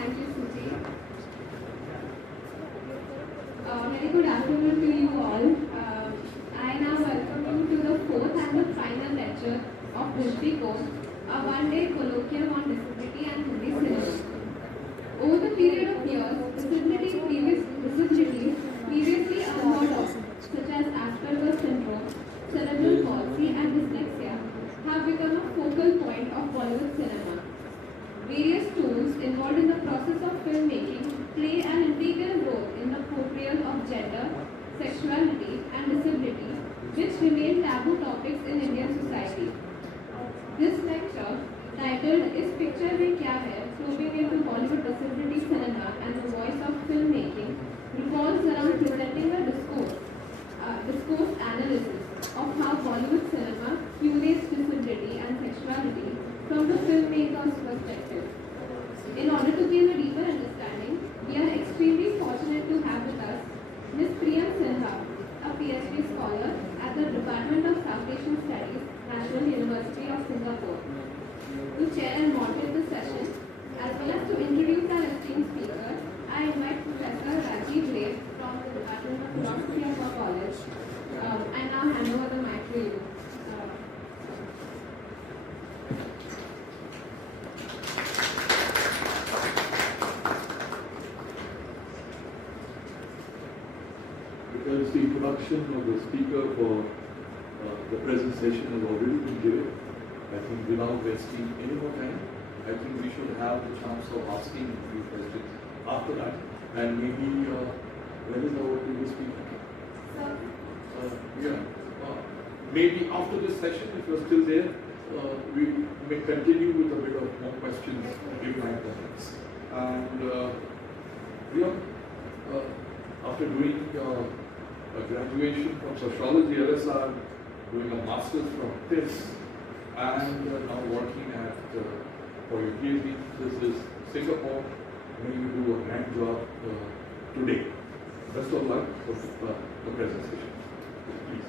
Thank you, Suji. Very good afternoon to you all. I now welcome you to the fourth and the final lecture of History Course, a one-day colloquium on disability and Hindi cinema. Over the period of years, disabilities previously unheard of, such as Asperger's syndrome, cerebral palsy, and dyslexia, have become a focal point of Bollywood cinema. Various tools involved in the process of filmmaking play an integral role in the portrayal of gender, sexuality, and disability, which remain taboo topics in Indian society. This lecture, titled "Is Picture Mein Kya Hai?" Probing into Bollywood disability cinema and the voice of filmmaking, revolves around presenting a discourse analysis of how Bollywood cinema curates disability and sexuality from the filmmaker's perspective. In order to gain a deeper understanding, we are extremely fortunate to have with us Ms. Priyam Sinha, a PhD scholar at the Department of South Asian Studies, National University of Singapore, to chair and moderate the session, as well as to introduce our esteemed speaker. I invite Professor Rajiv Ray from the Department of Philosophy of our college. I now hand over the mic to you. Because the introduction of the speaker for the present session has already been given, I think without wasting any more time, I think we should have the chance of asking a few questions after that. And maybe, when is our previous speaker? Maybe after this session, if you're still there, we may continue with a bit of more questions if you have comments. And after doing a graduation from Sociology LSR, doing a master's from TIS, and now working at for your PhD. This is Singapore. May you do a grand job today. Best of luck for the presentation. Please.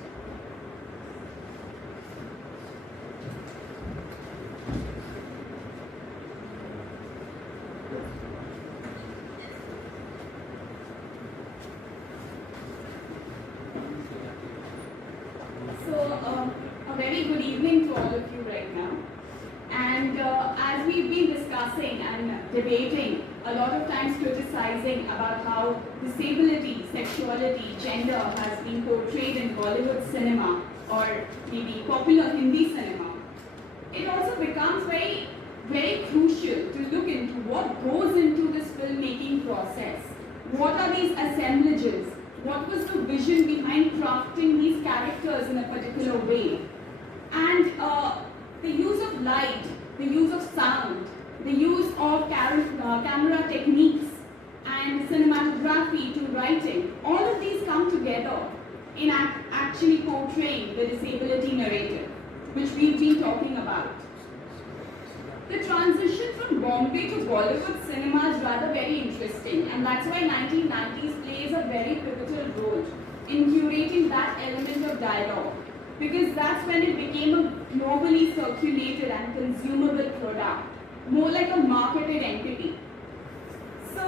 A very good evening to all of you right now. And as we've been discussing and debating, a lot of times criticizing about how disability, sexuality, gender has been portrayed in Bollywood cinema or maybe popular Hindi cinema, it also becomes very, very crucial to look into what goes into this filmmaking process. What are these assemblages? What was the vision behind crafting these characters in a particular way? And the use of light, the use of sound, the use of camera techniques and cinematography to writing, all of these come together in actually portraying the disability narrative, which we've been talking about. The transition from Bombay to Bollywood cinema is rather very interesting, and that's why 1990s plays a very pivotal role in curating that element of dialogue, because that's when it became a globally circulated and consumable product, more like a marketed entity. So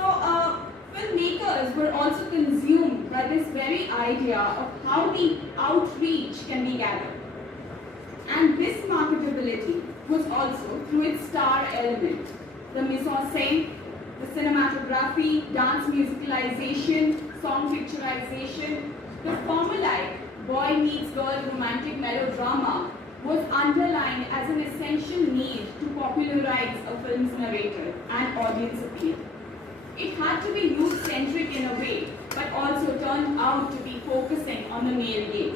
filmmakers were also consumed by this very idea of how the outreach can be gathered. And this marketability was also through its star element, the mise-en-scène, the cinematography, dance musicalization, song picturization, the formulaic boy meets girl romantic melodrama was underlined as an essential need to popularize a film's narrative and audience appeal. It had to be youth-centric in a way, but also turned out to be focusing on the male gaze.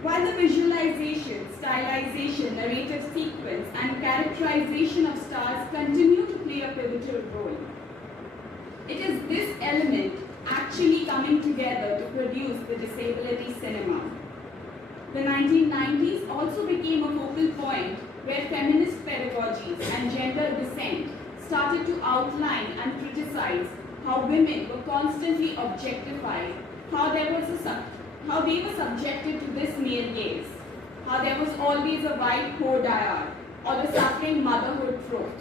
While the visualization, stylization, narrative sequence, and characterization of stars continue to play a pivotal role, it is this element actually coming together to produce the disability cinema. The 1990s also became a focal point where feminist pedagogies and gender dissent started to outline and criticize how women were constantly objectified, how they were subjected to this male gaze, how there was always a white co-dyad or the suffering motherhood trope.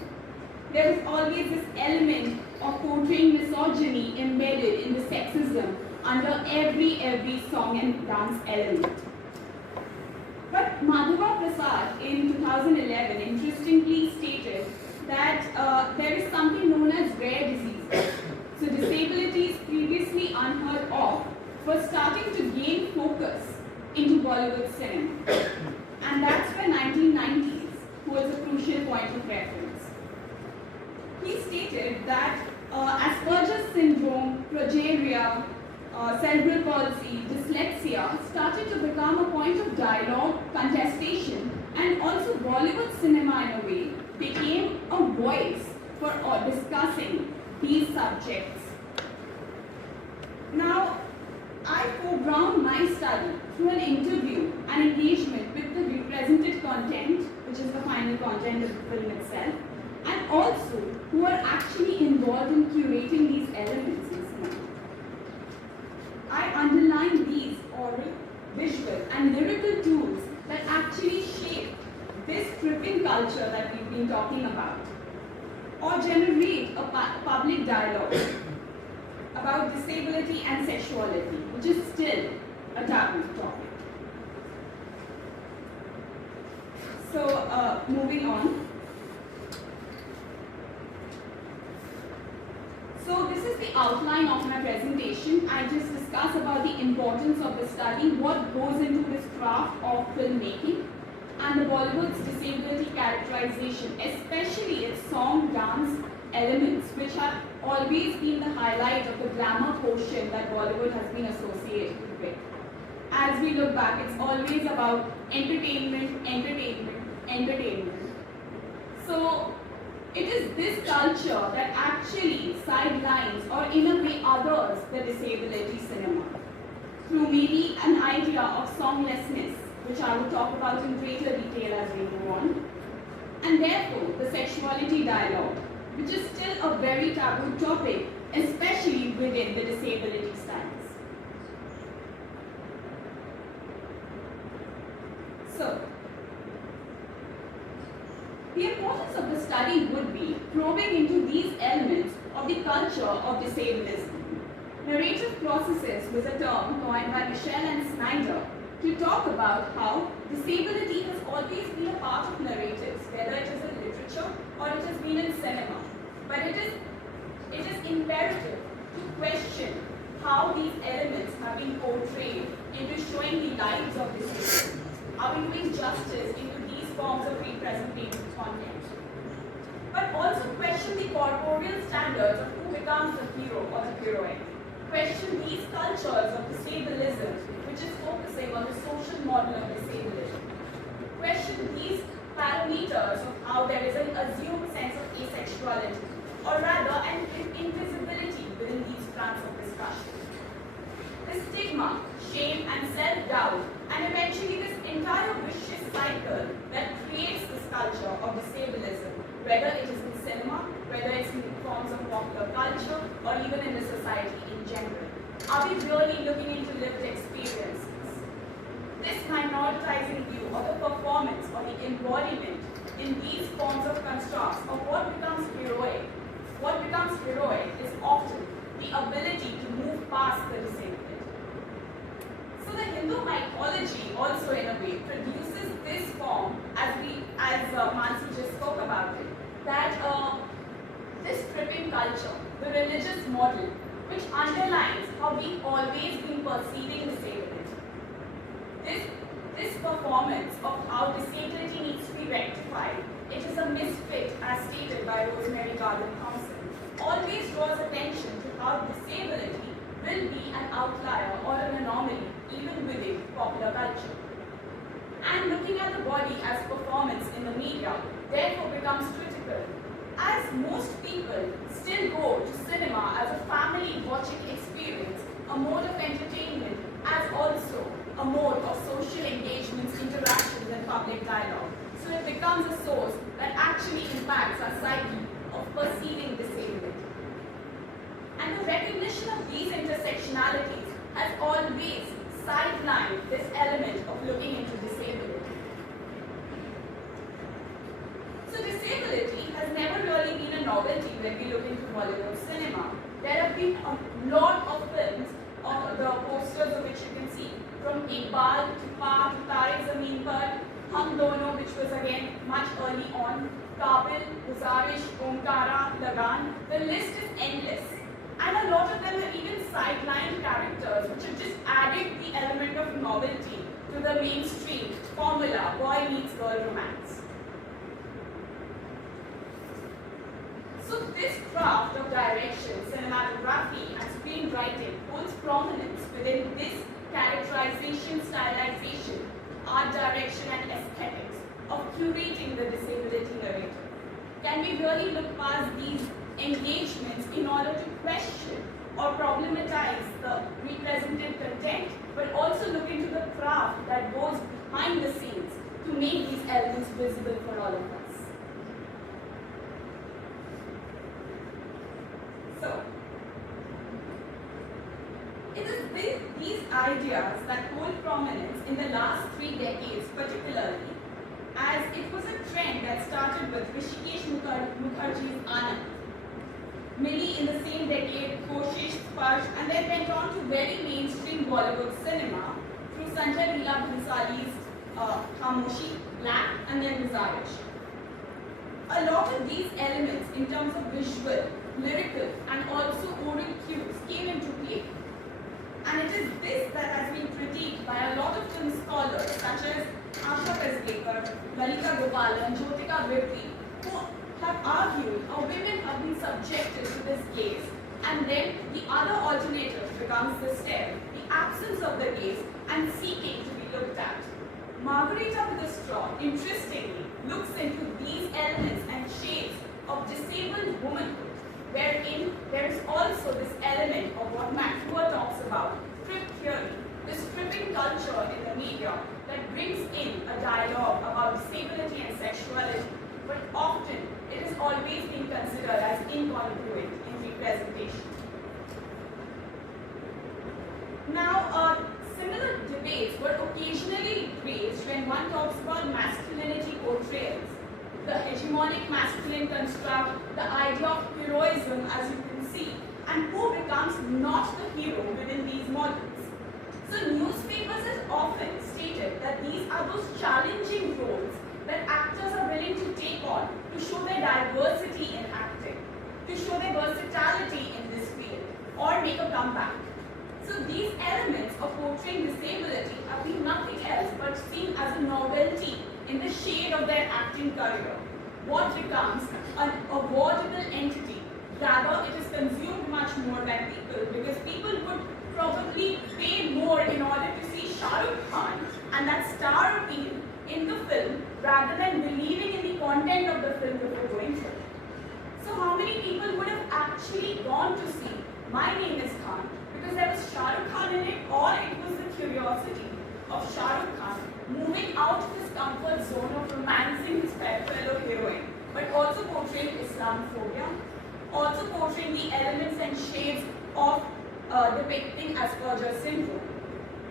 there is always this element of portraying misogyny embedded in the sexism under every song and dance element. But Madhava Prasad in 2011 interestingly stated that there is something known as rare diseases. So disabilities previously unheard of were starting to gain focus into Bollywood cinema. And that's where 1990s was a crucial point of reference. He stated that Asperger's syndrome, progeria, cerebral palsy, dyslexia started to become a point of dialogue, contestation, and also Bollywood cinema in a way became a voice for discussing these subjects. Now, I foreground my study through an interview and engagement with the represented content, which is the final content of the film itself, and also who are actually involved in curating these elements in cinema. I underline these oral, visual, and lyrical tools that actually shape this tripping culture that we've been talking about, or generate a public dialogue about disability and sexuality, which is still a taboo topic. So, moving on. So this is the outline of my presentation. I just discuss about the importance of the study, what goes into this craft of filmmaking, and the Bollywood's disability characterization, especially its song, dance elements, which have always been the highlight of the glamour portion that Bollywood has been associated with. As we look back, it's always about entertainment, entertainment, entertainment. So it is this culture that actually sidelines or in a way others the disability cinema through maybe an idea of songlessness, which I will talk about in greater detail as we move on, and therefore the sexuality dialogue, which is still a very taboo topic, especially within the disability studies. So, the importance of the study would be probing into these elements of the culture of disablism. Narrative processes was a term coined by Michelle and Snyder to talk about how disability has always been a part of narratives, whether it is in literature or it has been in cinema. But it is imperative to question how these elements have been portrayed into showing the lives of disabled. Are we doing justice into these forms of representative content? But also question the corporeal standards of who becomes the hero or the heroine. Question these cultures of disableism, which is focusing on the social model of disableism. Question these parameters of how there is an assumed sense of asexuality, or rather an invisibility within these fronts of discussion. The stigma, shame, and self-doubt, and eventually this entire vicious cycle that creates this culture of disableism, whether it is in cinema, whether it's in forms of popular culture, or even in the society in general. Are we really looking into lived experiences? This minoritizing view of the performance or the embodiment in these forms of constructs of what becomes heroic. What becomes heroic is often the ability to move past the disabled. So the Hindu mythology also in a way produces this form as Mansi just spoke about it, that this tripping culture, the religious model, which underlines how we've always been perceiving disability. This performance of how disability needs to be rectified, it is a misfit as stated by Rosemary Garden Thompson, always draws attention to how disability will be an outlier or an anomaly even within popular culture. And looking at the body as performance in the media therefore becomes critical, as most people still go to cinema as a family watching experience, a mode of entertainment, as also a mode of social engagements, interactions, and public dialogue. So it becomes a source that actually impacts our psyche of perceiving disability. And the recognition of these intersectionalities has always sidelined this element of looking into disability. So disability has never really been a Bollywood cinema. There have been a lot of films, of the posters of which you can see, from Iqbal to Pa to Tare Zameen Par, Hum Dono, which was again much early on, Kabil, Guzarish, Omkara, Lagan. The list is endless. And a lot of them are even sideline characters which have just added the element of novelty to the mainstream formula, boy meets girl romance. So this craft of direction, cinematography and screenwriting holds prominence within this characterization, stylization, art direction and aesthetics of curating the disability narrative. Can we really look past these engagements in order to question or problematize the represented content, but also look into the craft that goes behind the scenes to make these elements visible for all of us? So, it is these ideas that hold prominence in the last 3 decades particularly, as it was a trend that started with Rishikesh Mukherjee's Anand, Millie in the same decade, Koshish, Sparsh, and then went on to very mainstream Bollywood cinema through Sanjay Leela Bhansali's Khamoshi, Black, and then Guzarish. A lot of these elements in terms of visual, lyrical, and also oral cues came into play. And it is this that has been critiqued by a lot of film scholars such as Asha Pesgekar, Lalita Gopalan, Jyotika Vipri, who have argued how women have been subjected to this gaze, and then the other alternative becomes the stare, the absence of the gaze and seeking to be looked at. Margarita with a straw, interestingly, looks into these elements and shades of disabled womanhood, wherein there is also this element of what McClure talks about, strip theory, this stripping culture in the media that brings in a dialogue about disability and sexuality, but often it is always being considered as incongruent in representation. Now, similar debates were occasionally raised when one talks about masculinity portrayals, the hegemonic masculine construct, the idea of heroism, as you can see, and who becomes not the hero within these models. So newspapers have often stated that these are those challenging roles that actors are willing to take on to show their diversity in acting, to show their versatility in this field, or make a comeback. So these elements of portraying disability have been nothing else but seen as a novelty in the shade of their acting career. What becomes an awardable entity? Rather, it is consumed much more than people, because people would probably pay more in order to see Shah Rukh Khan and that star appeal in the film, rather than believing in the content of the film before going to it. So how many people would have actually gone to see My Name is Khan because there was Shah Rukh Khan in it, or it was the curiosity of Shah Rukh Khan moving out of his comfort zone of romancing his fellow heroine, but also portraying Islamophobia, also portraying the elements and shades of depicting Asperger's syndrome.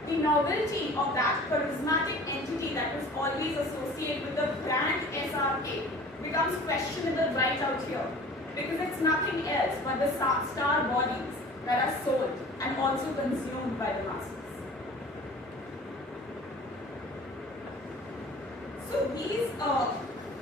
The novelty of that charismatic entity that was always associated with the brand SRK becomes questionable right out here, because it's nothing else but the star bodies that are sold and also consumed by the masses. So these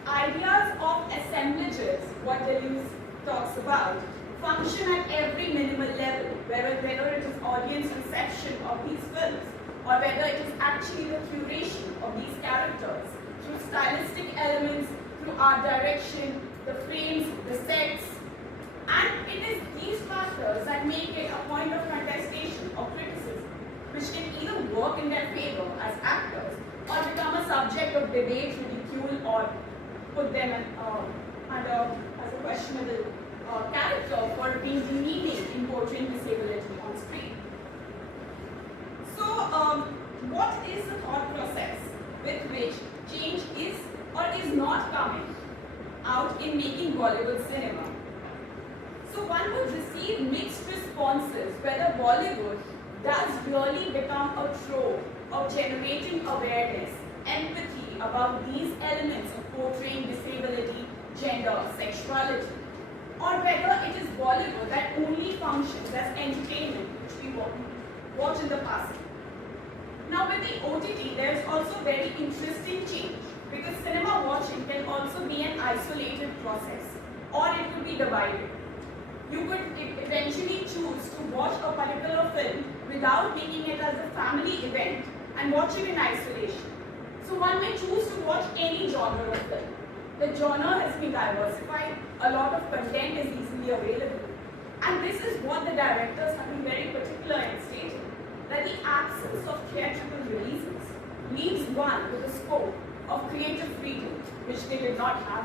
ideas of assemblages, what Deleuze talks about, function at every minimal level, whether it is audience reception of these films, or whether it is actually the curation of these characters through stylistic elements, through art direction, the frames, the sets. And it is these factors that make it a point of contestation or criticism, which can either work in their favor as actors or become a subject of debate, ridicule, or put them under as a questionable character for being demeaning in portraying disability on screen. So, what is the thought process with which change is or is not coming out in making Bollywood cinema? So one would receive mixed responses whether Bollywood does really become a trope of generating awareness, empathy about these elements of portraying disability, gender, sexuality. or whether it is Bollywood that only functions as entertainment, which we watch in the past. Now with the OTT, there is also very interesting change, because cinema watching can also be an isolated process, or it could be divided. You could eventually choose to watch a particular film without making it as a family event and watch it in isolation. So one may choose to watch any genre of film. The genre has been diversified, a lot of content is easily available. And this is what the directors have been very particular in stating, that the absence of theatrical releases leaves one with a scope of creative freedom, which they did not have.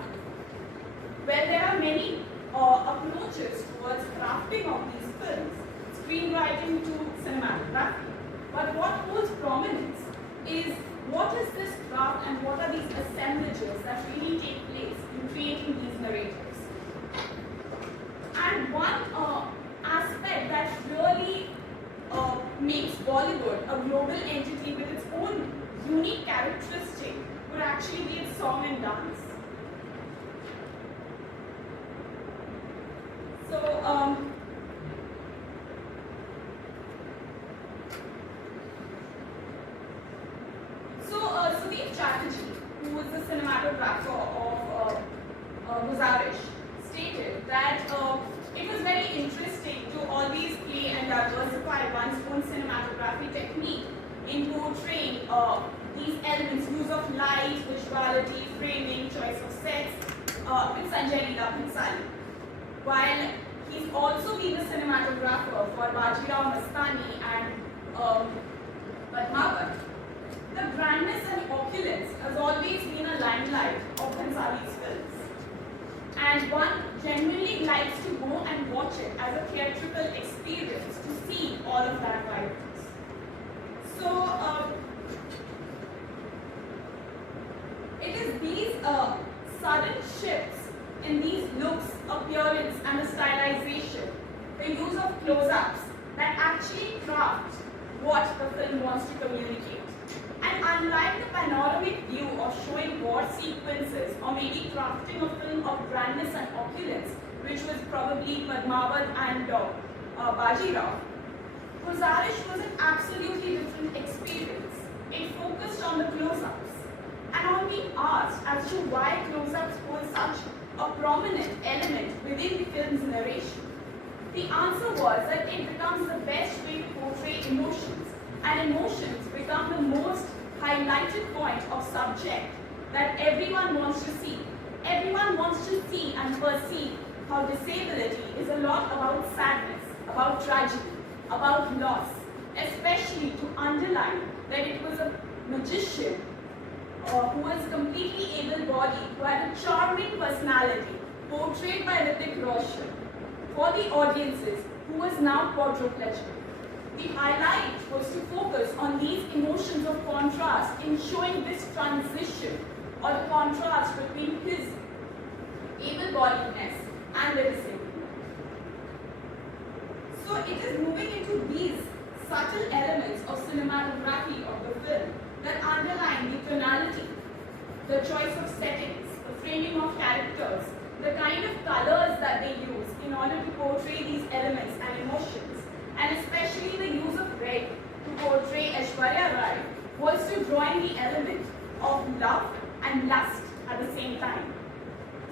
Where there are many approaches towards crafting of these films, screenwriting to cinematography. But what holds prominence is what is this craft and what are these assemblages that really take place in creating these narratives. And one aspect that really makes Bollywood a global entity with its own unique characteristic would actually be its song and dance. So, Sudeep Chatterjee, who is the cinematographer of Guzarish, stated that it was very interesting to always play and diversify one's own cinematography technique in portraying these elements, use of light, visuality, framing, choice of sets, with Sanjay Leela Bhansali. While he's also been the cinematographer for Bajirao Mastani and Padmavat, the grandness and opulence has always been a limelight of Bhansali's films. And one genuinely likes to go and watch it as a theatrical experience to see all of that vibrance. So, it is these sudden shifts in these looks, appearance, and the stylization, the use of close-ups that actually craft what the film wants to communicate. And unlike the panoramic view of showing war sequences or maybe crafting a film of grandness and opulence, which was probably Padmavat and Bajirao, Guzarish was an absolutely different experience. It focused on the close-ups. And on being asked as to why close-ups hold such a prominent element within the film's narration, the answer was that it becomes the best way to portray emotions, and emotions become the most highlighted point of subject that everyone wants to see. Everyone wants to see and perceive how disability is a lot about sadness, about tragedy, about loss, especially to underline that it was a magician who was completely able-bodied, who had a charming personality, portrayed by Hrithik Roshan, for the audiences, who was now quadriplegic. The highlight was to focus on these emotions of contrast in showing this transition or the contrast between his able-bodiedness and the disablement. So it is moving into these subtle elements of cinematography of the film that underline the tonality, the choice of settings, the framing of characters, the kind of colors that they use in order to portray these elements and emotions, and especially the use of red to portray Aishwarya Rai was to draw in the element of love and lust at the same time.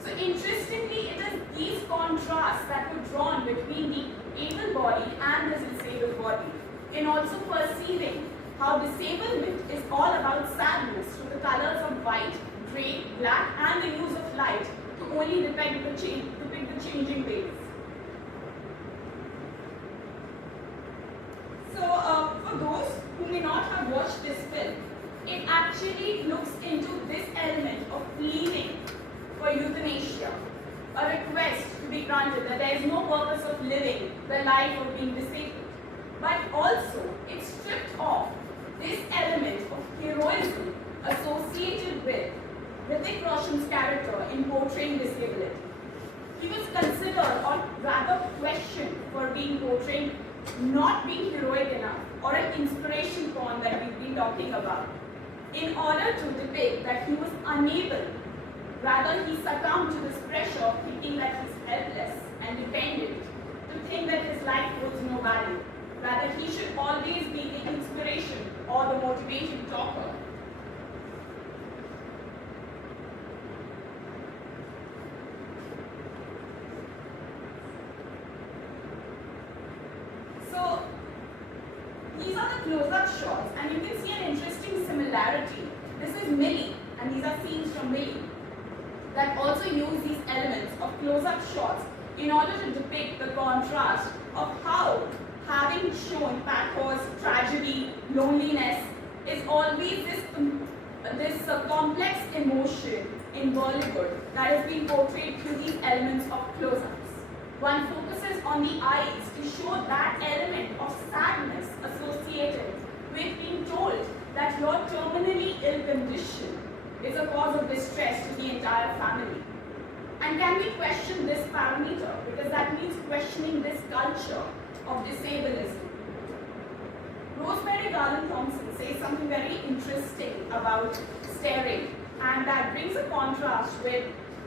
So interestingly, it is these contrasts that were drawn between the able body and the disabled body, in also perceiving how disablement is all about sadness through the colors of white, grey, black, and the use of light to only depict the changing ways. So, for those who may not have watched this film, it actually looks into this element of pleading for euthanasia, a request to be granted that there is no purpose of living the life of being disabled. But also, it stripped off this element of heroism associated with Hrithik Roshan's character in portraying disability. He was considered, or rather questioned, for being portrayed not being heroic enough, or an inspiration porn that we've been talking about, in order to depict that he was unable, rather he succumbed to this pressure of thinking that he's helpless, motivating talker. So these are the close-up shots, and you can see an interesting similarity. This is Millie, and these are scenes from Millie that also use these elements of close-up shots in order to depict the contrast of how having shown pathos, tragedy, loneliness is always this complex emotion in Bollywood that is being portrayed through these elements of close-ups. One focuses on the eyes to show that element of sadness associated with being told that your terminally ill condition is a cause of distress to the entire family. And can we question this parameter? Because that means questioning this culture of disableism. Rosemary Garland Thompson says something very interesting about staring, and that brings a contrast with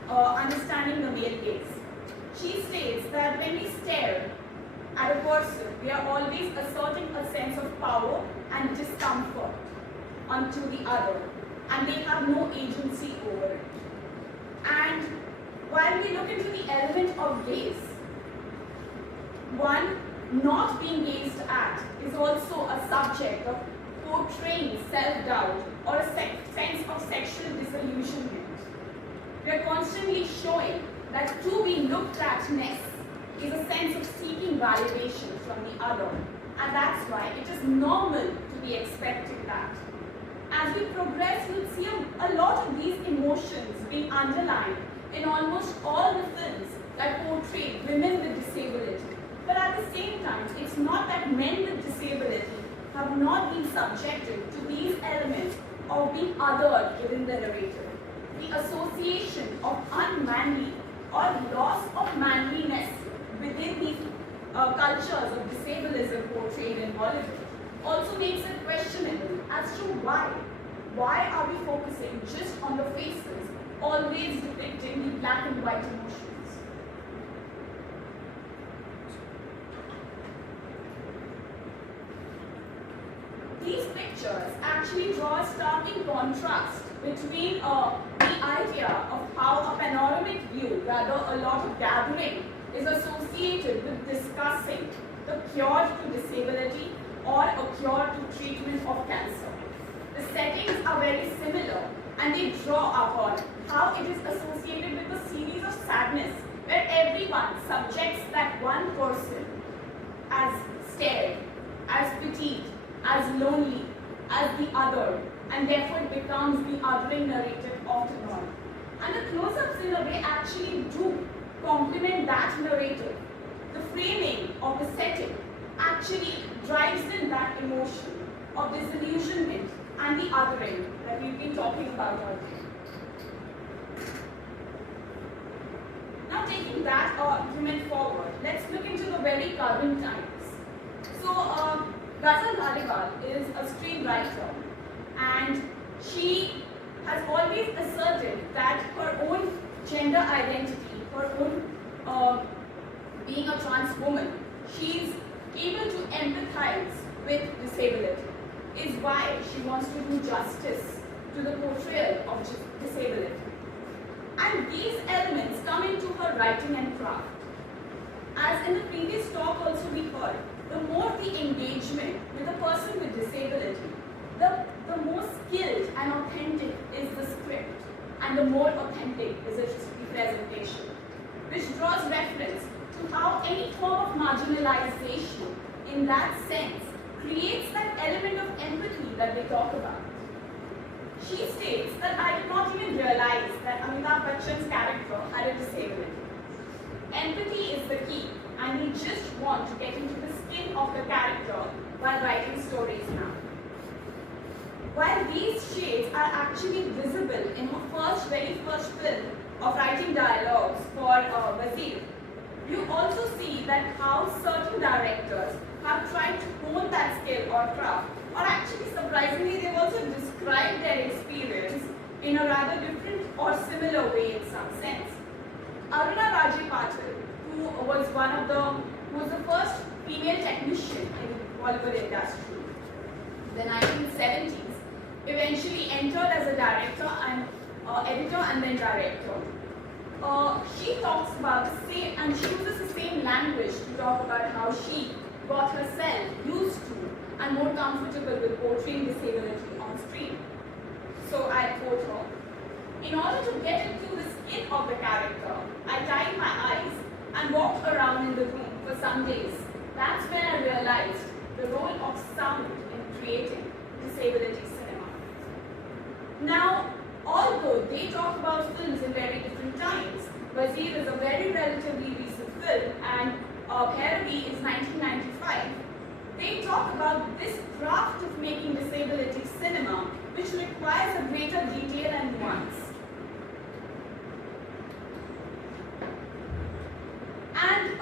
understanding the male gaze. She states that when we stare at a person, we are always asserting a sense of power and discomfort onto the other, and they have no agency over it. And while we look into the element of gaze, one not being gazed at is also a subject of portraying self-doubt or a sense of sexual disillusionment. We are constantly showing that to be looked at-ness is a sense of seeking validation from the other, and that's why it is normal to be expected that. As we progress, you'll see a lot of these emotions being underlined in almost all the films that portray women with disability. But at the same time, it's not that men with disability have not been subjected to these elements of being othered within the narrative. The association of unmanly or loss of manliness within these cultures of disableism portrayed in Bollywood also makes it questionable as to why. Why are we focusing just on the faces, always depicting the black and white emotions? These pictures actually draw a starking contrast between the idea of how a panoramic view, rather a lot of gathering, is associated with discussing the cure to disability or a cure to treatment of cancer. The settings are very similar, and they draw upon how it is associated with a series of sadness where everyone subjects that one person as scared, as petite, as lonely, as the other, and therefore it becomes the othering narrative of the norm. And the close-ups in a way actually do complement that narrative. The framing of the setting actually drives in that emotion of disillusionment and the othering that we've been talking about already. Now taking that argument forward, let's look into the very current times. So, Ghazal Dhaliwal is a screenwriter, and she has always asserted that her own gender identity, her own being a trans woman, she's able to empathize with disability, is why she wants to do justice to the portrayal of disability. And these elements come into her writing and craft. As in the previous talk also we heard, the more the engagement with a person with disability, the more skilled and authentic is the script, and the more authentic is its presentation, which draws reference to how any form of marginalization in that sense creates that element of empathy that they talk about. She states that I did not even realize that Amitabh Bachchan's character had a disability. Empathy is the key, and we just want to get into the skin of the character while writing stories now. While these shades are actually visible in her very first film of writing dialogues for Wazir, you also see that how certain directors have tried to hone that skill or craft, or actually surprisingly they've also described their experience in a rather different or similar way in some sense. Aruna Raji Patil, who was the first female technician in the Bollywood industry, the 1970s, eventually entered as a director and editor and then director. She talks about the same, and she uses the same language to talk about how she got herself used to and more comfortable with portraying disability on screen. So I quote her, "In order to get into the skin of the character, I tied my eyes and walked around in the room for some days. That's when I realized the role of sound in creating disability cinema." Now, although they talk about films in very different times, Wazir is a very relatively recent film and Bhairavi is 1995, they talk about this craft of making disability cinema which requires a greater detail and nuance. And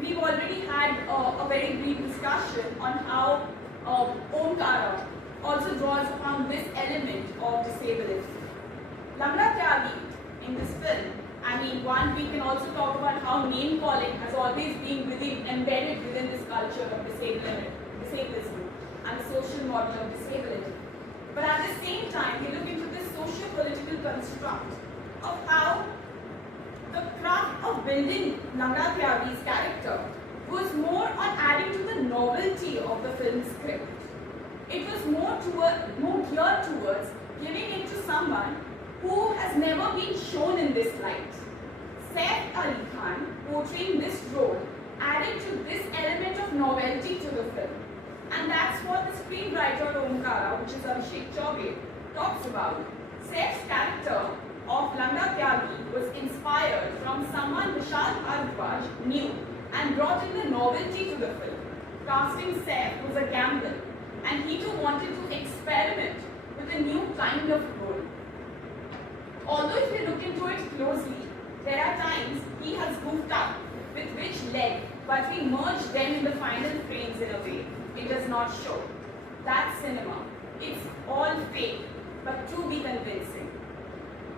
we've already had a very brief discussion on how Omkara also draws upon this element of disability. Lamda Tyagi in this film, I mean, one, we can also talk about how name calling has always been embedded within this culture of disablism and the social model of disability. But at the same time, we look into this socio-political construct of how the craft of building Lamda Tyagi's character was more on adding to the novelty of the film script. It was more geared towards giving it to someone who has never been shown in this light. Saif Ali Khan portraying this role added to this element of novelty to the film. And that's what the screenwriter Omkara, which is Abhishek Chaubey, talks about. Saif's character of Lamda Tyagi was inspired from someone Vishal Bharadwaj knew and brought in the novelty to the film. Casting Saif was a gamble, and he too wanted to experiment with a new kind of role. Although if you look into it closely, there are times he has goofed up with which leg, but we merge them in the final frames in a way. It does not show. That's cinema. It's all fake, but to be convincing.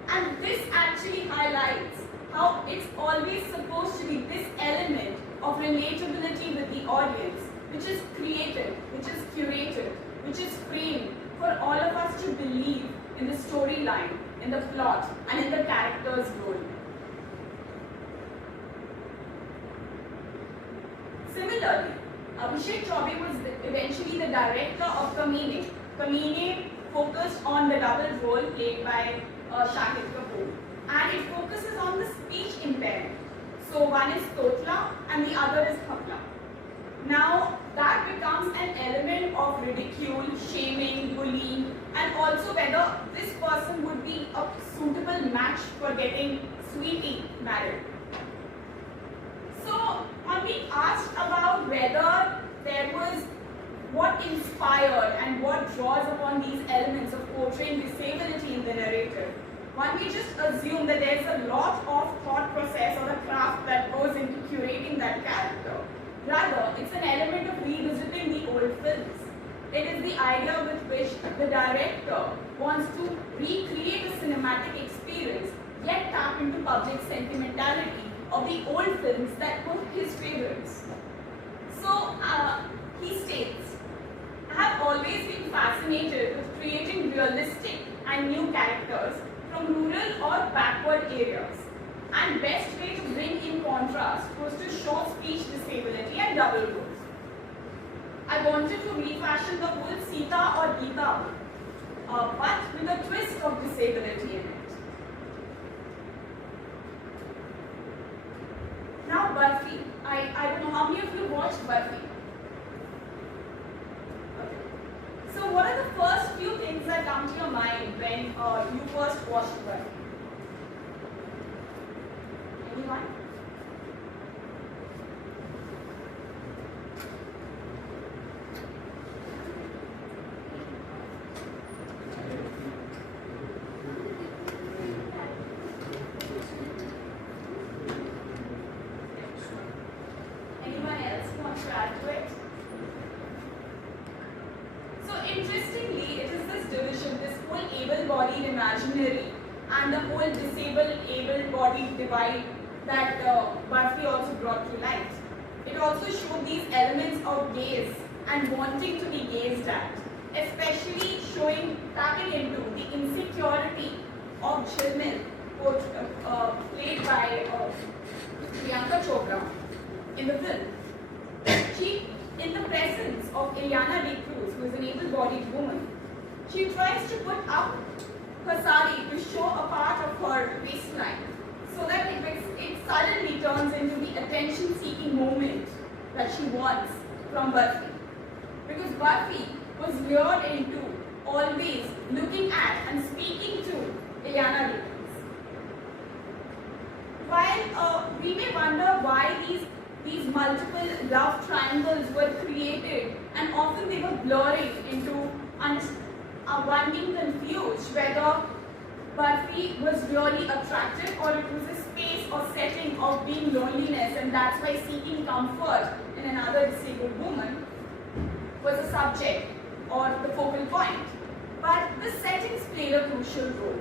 And this actually highlights how it's always supposed to be this element of relatability with the audience, which is created, which is curated, which is framed for all of us to believe in the storyline, in the plot, and in the character's role. Similarly, Abhishek Chaubey was eventually the director of Kamine. Kamine focused on the double role played by Shahid Kapoor, and it focuses on the speech impairment. So one is Totla and the other is Khapla. Now that becomes an element of ridicule, shaming, bullying, and also whether this person would be a suitable match for getting Sweetie married. So when we asked about whether there was what inspired and what draws upon these elements of portraying disability in the narrative, one we just assume that there's a lot of thought process or a craft that goes into curating that character. Rather, it's an element of revisiting the old films. It is the idea with which the director wants to recreate a cinematic experience, yet tap into public sentimentality of the old films that were his favorites. So, he states, "I have always been fascinated with creating realistic and new characters from rural or backward areas. And best way to bring in contrast was to show speech disability and double roles. I wanted to refashion the whole Sita or Gita, but with a twist of disability in it." Now Barfi, I don't know how many of you watched Barfi. Okay. So what are the first few things that come to your mind when you first watched Barfi? Anyone? Anyone else want to add to it? So interestingly, it is this division, this whole able-bodied imaginary and the whole disabled, able-bodied divide that Barfi also brought to light. It also showed these elements of gaze and wanting to be gazed at. especially tapping into the insecurity of Jilmin, played by Priyanka Chopra in the film. She, in the presence of Ileana De Cruz, who is an able-bodied woman, she tries to put up her sari to show a part of her waistline, so that it suddenly turns into the attention-seeking moment that she wants from Barfi. Because Barfi was lured into always looking at and speaking to Ileana De Cruz. While we may wonder why these multiple love triangles were created, and often they were blurring into one being confused whether Barfi was really attractive or it was a space or setting of being loneliness, and that's why seeking comfort in another disabled woman was a subject or the focal point. But the settings played a crucial role.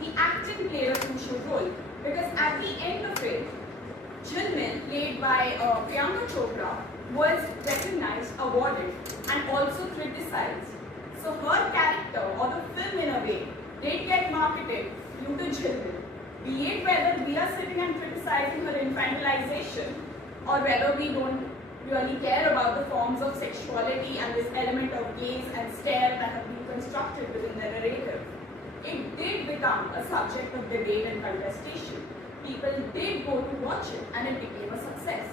The acting played a crucial role, because at the end of it, Jilmin, played by Priyanka Chopra, was recognized, awarded, and also criticized. So her character, or the film in a way, did get marketed due to Jilmin. Be it whether we are sitting and criticizing her infantilization, or whether we don't really care about the forms of sexuality and this element of gaze and stare that have been constructed within the narrative. It did become a subject of debate and contestation. People did go to watch it, and it became a success.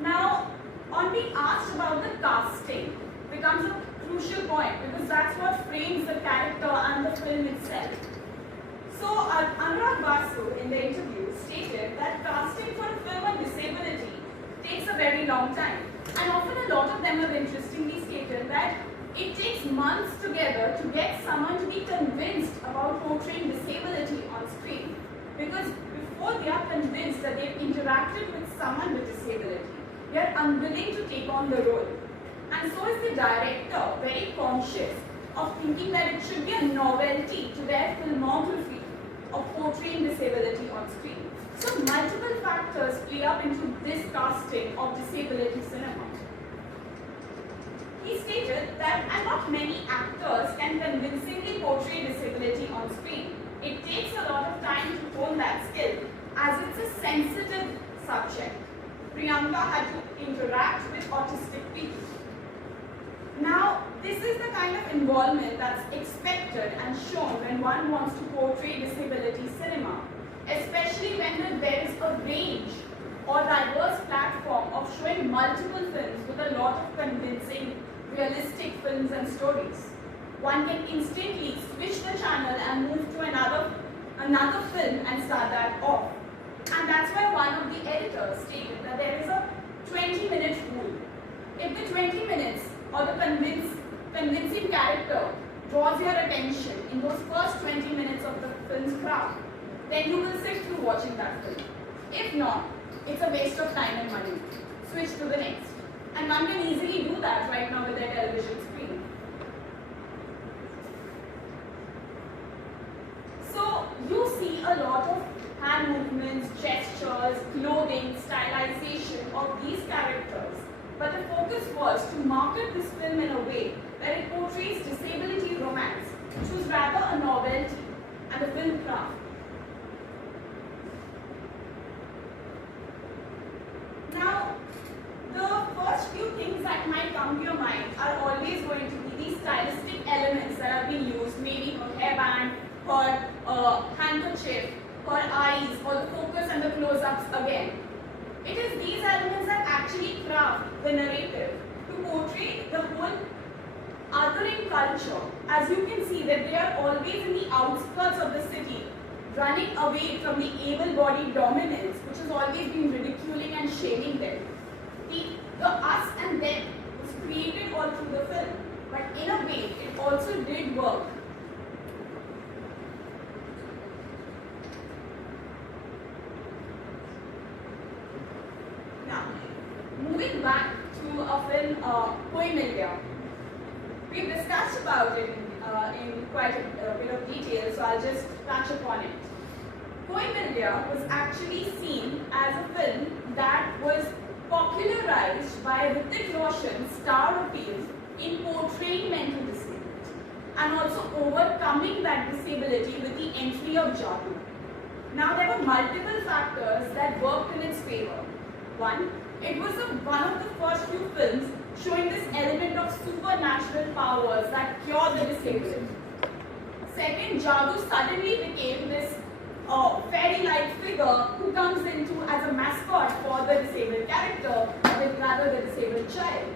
Now, on being asked about the casting becomes a crucial point, because that's what frames the character and the film itself. So, Anurag Basu in the interview stated that casting for a film on disability takes a very long time, and often a lot of them have interestingly stated that it takes months together to get someone to be convinced about portraying disability on screen, because before they are convinced that they've interacted with someone with disability, they are unwilling to take on the role. And so is the director very conscious of thinking that it should be a novelty to their filmography of portraying disability on screen. So multiple factors play up into this casting of disability cinema. He stated that not many actors can convincingly portray disability on screen. It takes a lot of time to hone that skill, as it's a sensitive subject. Priyanka had to interact with autistic people. Now, this is the kind of involvement that's expected and shown when one wants to portray disability cinema, especially when there is a range or diverse platform of showing multiple films with a lot of convincing, realistic films and stories. One can instantly switch the channel and move to another film and start that off. And that's why one of the editors stated that there is a 20-minute rule. If the 20 minutes or the convincing character draws your attention in those first 20 minutes of the film's craft, then you will sit through watching that film. If not, it's a waste of time and money. Switch to the next. And one can easily do that right now with their television screen. So you see a lot of hand movements, gestures, clothing, stylization of these characters. But the focus was to market this film in a way that it portrays disability romance, which was rather a novelty, and the film craft. Now, the first few things that might come to your mind are always going to be these stylistic elements that are being used, maybe her hairband, her handkerchief, her eyes, or the focus and the close-ups again. It is these elements that actually craft the narrative to portray the whole othering culture. As you can see that they are always in the outskirts of the city, running away from the able-bodied dominance, which has always been ridiculing and shaming them. The us and them was created all through the film, but in a way, it also did work. Now, moving back to a film, Koi Mil Gaya. We've discussed about it in quite a bit of detail, so I'll just touch upon it. Koi Mil Gaya was actually seen as a film that was popularized by Hrithik Roshan's star appeal in portraying mental disability and also overcoming that disability with the entry of Jadoo. Now there were multiple factors that worked in its favor. One, it was one of the first few films showing this element of supernatural powers that cure the disabled. Second, Jadoo suddenly became this fairy-like figure who comes into as a mascot for the disabled character, with rather the disabled child.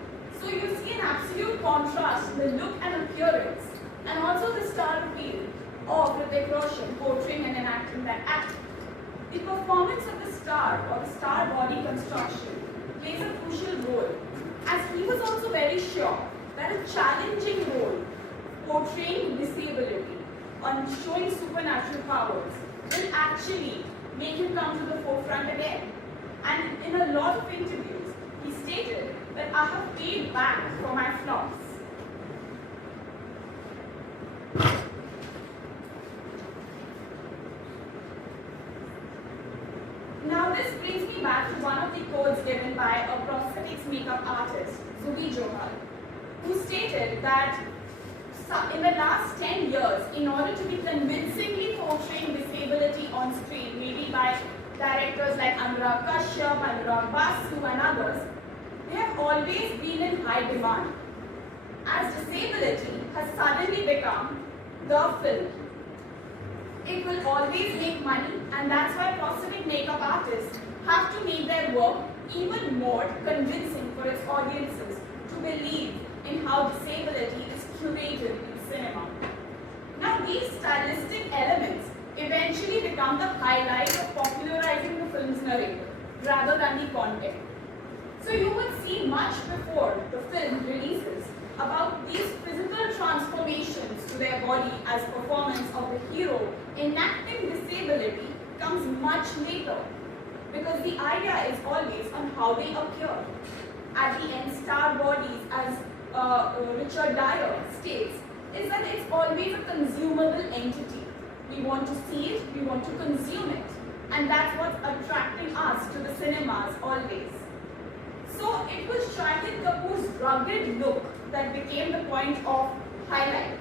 So you see an absolute contrast in the look and appearance, and also the star appeal of Hrithik Roshan portraying and enacting that act. The performance of the star or the star body construction plays a crucial role, as he was also very sure that a challenging role portraying disability and showing supernatural powers will actually make him come to the forefront again. And in a lot of interviews, he stated that I have paid back for my flaws. Now this brings me back to one of the quotes given by a prosthetics makeup artist, Zubi Johar, who stated that in the last 10 years, in order to be convincingly portraying disability on screen, maybe by directors like Anurag Kashyap, Anurag Basu and others, they have always been in high demand, as disability has suddenly become the film. It will always make money, and that's why prosthetic makeup artists have to make their work even more convincing for its audiences to believe in how disability is curated in cinema. Now these stylistic elements eventually become the highlight of popularizing the film's narrative rather than the content. So you would see much before the film releases about these physical transformations to their body as performance of the hero enacting disability comes much later, because the idea is always on how they appear. At the end, star bodies, as Richard Dyer states, is that it's always a consumable entity. We want to see it, we want to consume it, and that's what's attracting us to the cinemas always. So it was Shahid Kapoor's rugged look that became the point of highlight.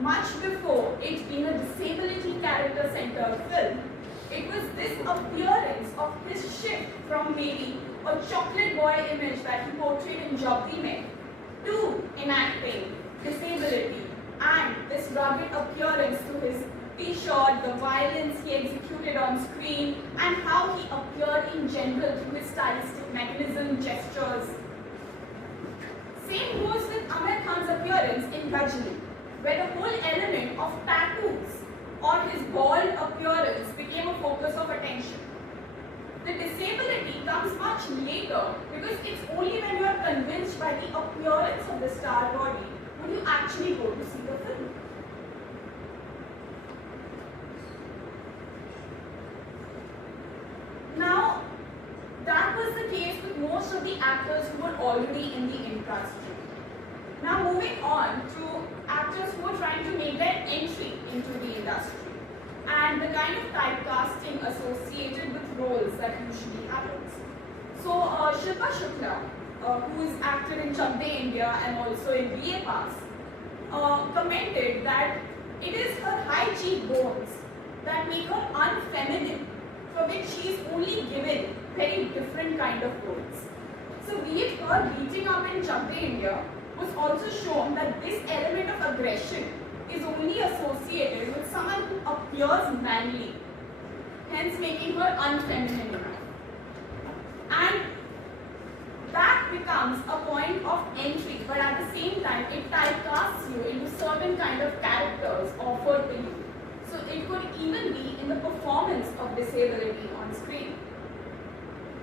Much before it being a disability character-centered film, it was this appearance of his shift from maybe a chocolate boy image that he portrayed in Jab We Met to enacting disability and this rugged appearance to his t-shirt, the violence he executed on screen, and how he appeared in general through his stylistic mechanism, gestures. Same goes with Amir Khan's appearance in Rajni, where the whole element of tattoos or his bald appearance became a focus of attention. The disability comes much later, because it's only when you are convinced by the appearance of the star body would you actually go to see the film. Now, that was the case with most of the actors who were already in the industry. Now moving on to actors who are trying to make their entry into the industry and the kind of typecasting associated with roles that usually happens. So Shilpa Shukla, who is acted in Chak De India and also in BA Pass, commented that it is her high cheekbones that make her unfeminine, for which she is only given very different kind of roles. So be it her beating up in Chak De India was also shown that this element of aggression is only associated with someone who appears manly, hence making her unfeminine enough. And that becomes a point of entry, but at the same time it typecasts you into certain kind of characters offered to you. So it could even be in the performance of disability on screen.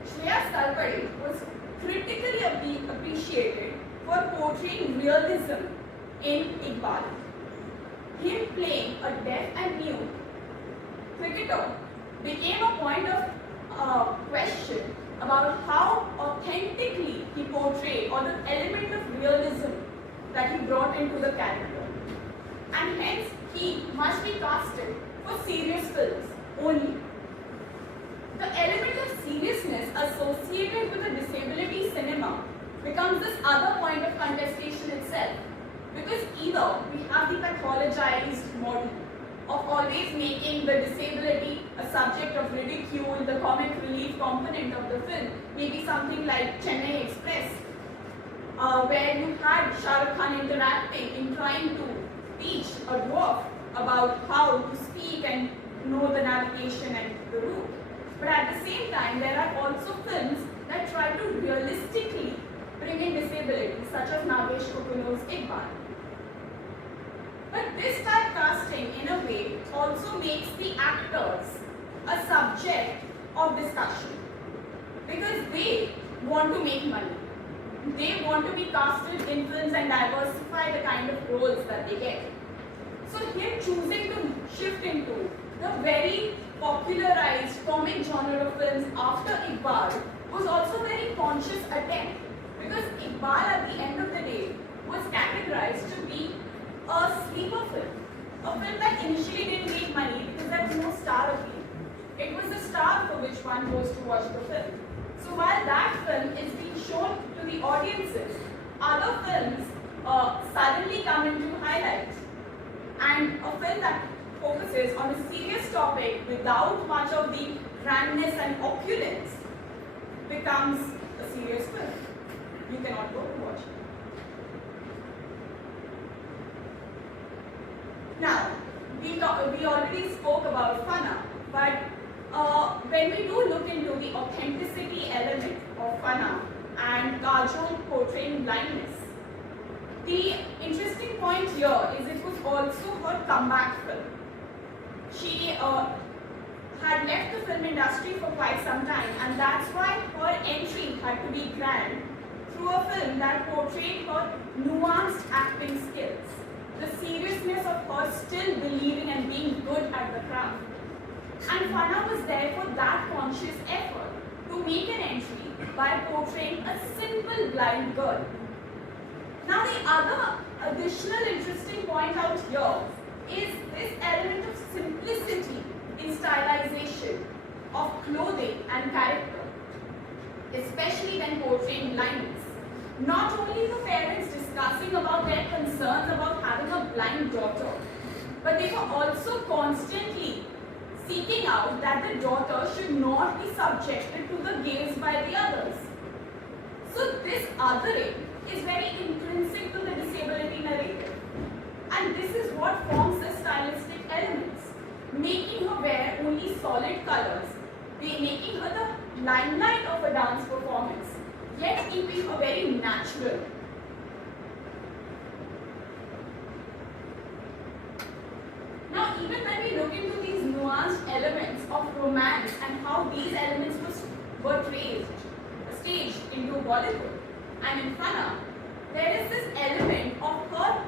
Shreya Salpade was critically appreciated for portraying realism in Iqbal. Him playing a deaf and mute cricketer became a point of question about how authentically he portrayed, or the element of realism that he brought into the character. And hence he must be casted for serious films only. The element of seriousness associated with a disability cinema becomes this other point of contestation itself. Because either we have the pathologized model of always making the disability a subject of ridicule, the comic relief component of the film, maybe something like Chennai Express, where you had Shah Rukh Khan interacting in trying to teach a dwarf about how to speak and know the navigation and the route. But at the same time, there are also films that try to realistically bring in disability, such as Nagesh Kukuno's Iqbal. But this typecasting, in a way, also makes the actors a subject of discussion, because they want to make money. They want to be casted in films and diversify the kind of roles that they get. So here, choosing to shift into the very popularized comic genre of films after Iqbal was also a very conscious attempt, because Iqbal at the end of the day was categorized to be a sleeper film. A film that initially didn't make money because there was no star appeal. It was the star for which one goes to watch the film. So while that film is being shown to the audiences, other films suddenly come into highlight. And a film that focuses on a serious topic without much of the grandness and opulence becomes a serious film. You cannot go to watch it. Now, we already spoke about Fana, but when we do look into the authenticity element of Fana and Kajol portraying blindness, the interesting point here is it was also her comeback film. She had left the film industry for quite some time, and that's why her entry had to be grand through a film that portrayed her nuanced acting skills, the seriousness of her still believing and being good at the craft. And Fana was there for that conscious effort to make an entry by portraying a simple blind girl. Now the other additional interesting point out here is this element of simplicity in stylization of clothing and character, especially when portraying blindness. Not only the parents discussing about their concerns about having a blind daughter, but they were also constantly seeking out that the daughter should not be subjected to the gaze by the others. So this othering is very intrinsic to the disability narrative. And this is what forms the stylistic elements, making her wear only solid colors, making her the limelight of a dance performance, yet keeping her very natural. Now, even when we look into these nuanced elements of romance and how these elements were staged into Bollywood and in Fana, there is this element of her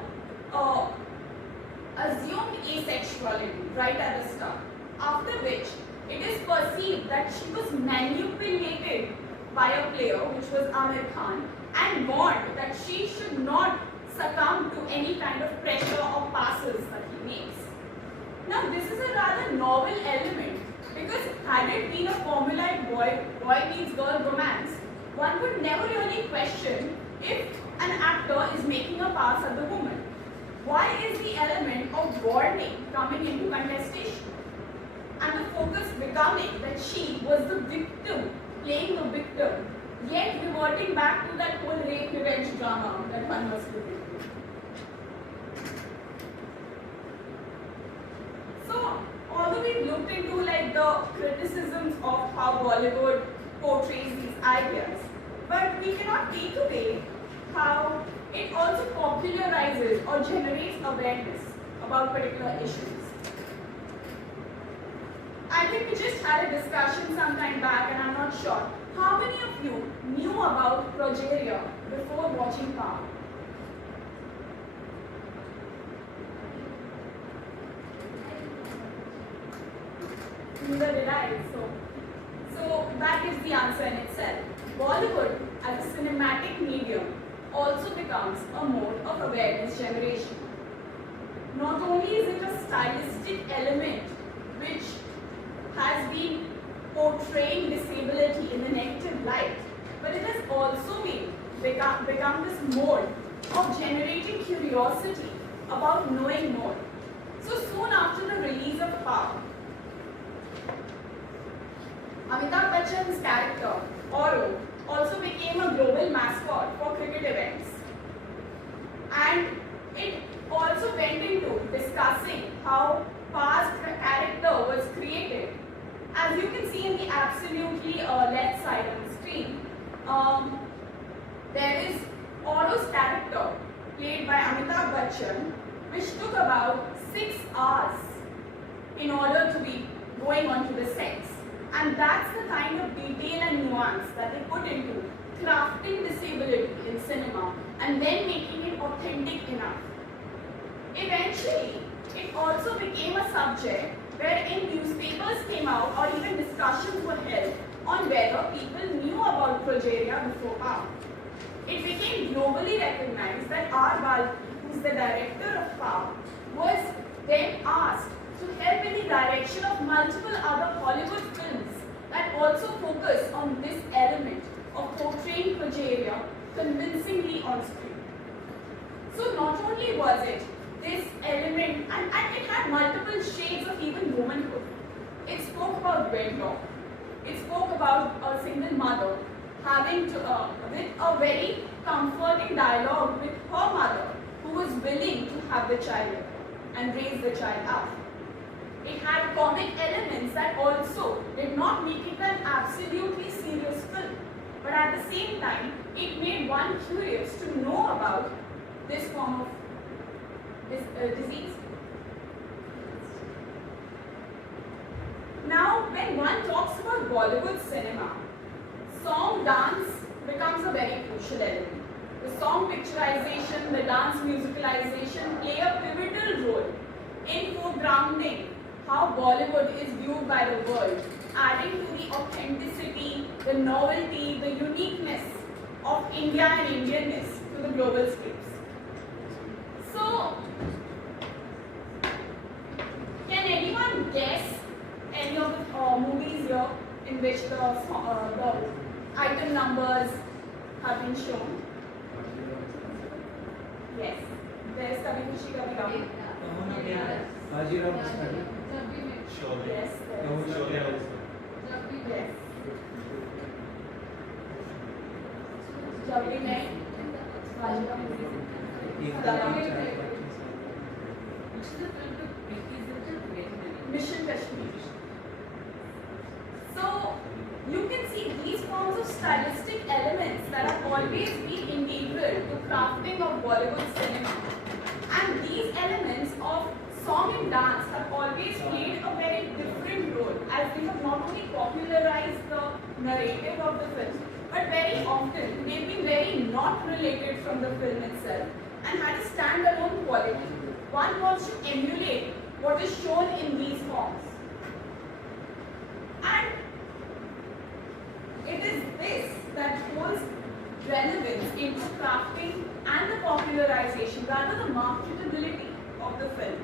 assumed asexuality right at the start, after which it is perceived that she was manipulated by a player, which was Amir Khan, and warned that she should not succumb to any kind of pressure or passes that he makes. Now, this is a rather novel element, because had it been a formulaic boy meets girl romance, one would never really question if an actor is making a pass at the woman. Why is the element of warning coming into contestation? And the focus becoming that she was the victim, playing the victim, yet reverting back to that whole rape revenge drama that one was doing. So, although we've looked into like the criticisms of how Bollywood portrays these ideas, but we cannot take away how it also popularizes or generates awareness about particular issues. I think we just had a discussion some time back, and I'm not sure. How many of you knew about progeria before watching Power? Neither did I. So that is the answer in itself. Bollywood as a cinematic medium also becomes a mode of awareness generation. Not only is it a stylistic element which has been portraying disability in a negative light, but it has also become this mode of generating curiosity curiosity about knowing more. So soon after the release of Power, Amitabh Bachchan's character, Oro, also became a global mascot for cricket events. And it also went into discussing how Power's character was created. As you can see in the absolutely left side of the screen, there is Oro's character played by Amitabh Bachchan, which took about 6 hours in order to be going onto the sets. And that's the kind of detail and nuance that they put into crafting disability in cinema and then making it authentic enough. Eventually, it also became a subject wherein newspapers came out or even discussions were held on whether people knew about progeria before Power. It became globally recognized that R. Balki, who's the director of Power, was then asked to help in the direction of multiple other Hollywood films that also focus on this element of portraying progeria convincingly on screen. So not only was it this element, and it had multiple shades of even womanhood. It spoke about wedlock. It spoke about a single mother having to, with a very comforting dialogue with her mother, who was willing to have the child and raise the child up. It had comic elements that also did not make it an absolutely serious film, but at the same time, it made one curious to know about this form of disease. Now, when one talks about Bollywood cinema, song dance becomes a very crucial element. The song picturization, the dance musicalization play a pivotal role in foregrounding how Bollywood is viewed by the world, adding to the authenticity, the novelty, the uniqueness of India and Indianness to the global scripts. So, can anyone guess any of the movies here in which the item numbers have been shown? Yes. There's Kabhi Khushi Kabhi Gum. Yes. Yes. Yes. Jabri Nahi. Mission Kashmir. So, you can see these forms of stylistic elements that have always been integral to crafting of Bollywood cinema. And these elements of song and dance have always played a very different role, as they have not only popularized the narrative of the film, but very often they've been very not related from the film itself and had a standalone quality. One wants to emulate what is shown in these forms. And it is this that holds relevance into crafting and the popularization, rather the marketability of the film.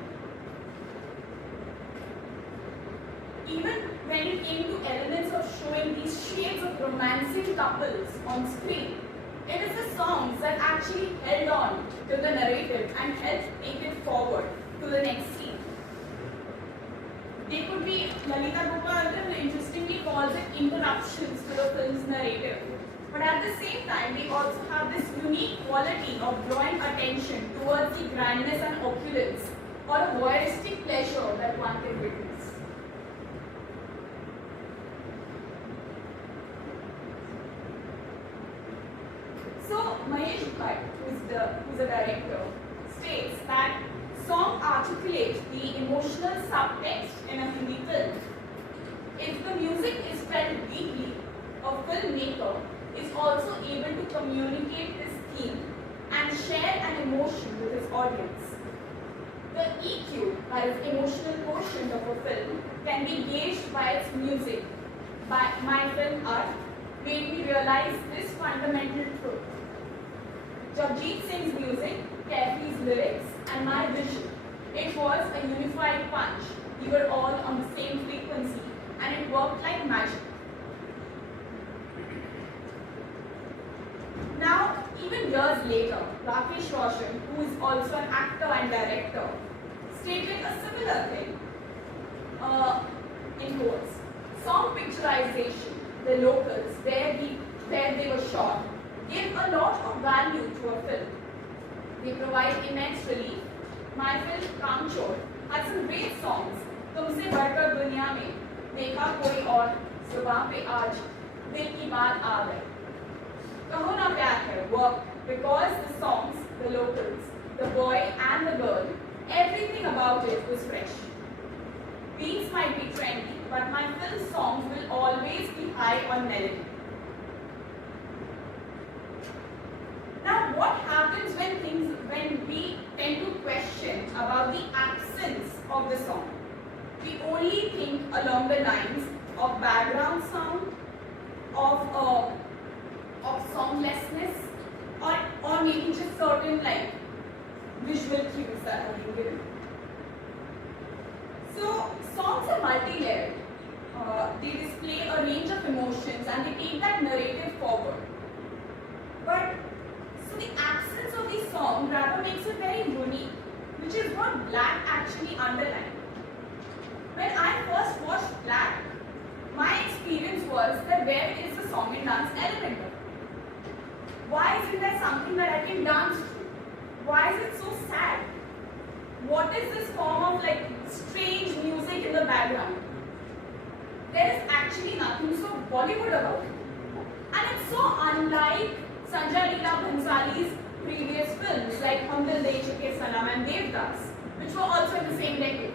Even when it came to elements of showing these shades of romancing couples on screen, it is the songs that actually held on to the narrative and helped take it forward to the next scene. They could be, Lalita Gopal interestingly calls it interruptions to the film's narrative. But at the same time, they also have this unique quality of drawing attention towards the grandness and opulence, or a voyeuristic pleasure that one can witness. So, Mahesh Bhatt, who's a director, states that song articulates the emotional subtext in a Hindi film. If the music is felt deeply, a filmmaker is also able to communicate his theme and share an emotion with his audience. The EQ, that is emotional quotient of a film, can be gauged by its music. By my film Art made me realize this fundamental truth. Jagjit Singh's music, Carefree's lyrics, and my vision, it was a unified punch. We were all on the same frequency, and it worked like magic. Now, even years later, Rakesh Roshan, who is also an actor and director, stated a similar thing. In quotes, song picturization, the locals, where they were shot, give a lot of value to a film. They provide immense relief. My film Kamchor had some great songs. तुमसे बढ़कर दुनिया में देखा कोई और सुबह पे आज दिल की बात आ गई. कहो ना प्यार है work because the songs, the locals, the boy and the girl, everything about it was fresh. Beats might be trendy, but my film songs will always be high on melody. Now, what happens when we tend to question about the absence of the song? We only think along the lines of background sound, of songlessness, or maybe just certain like visual cues that have been given. So, songs are multi-layered. They display a range of emotions and they take that narrative forward. But, so the absence of the song rather makes it very unique, which is what Black actually underlined. When I first watched Black, my experience was that where is the song and dance element of it? Why isn't there something that I can dance to? Why is it so sad? What is this form of like strange music in the background? There is actually nothing so Bollywood about it. And it's so unlike Sanjay Leela Bhansali's previous films like Hum Dil De Chuke Sanam and Devdas, which were also in the same decade.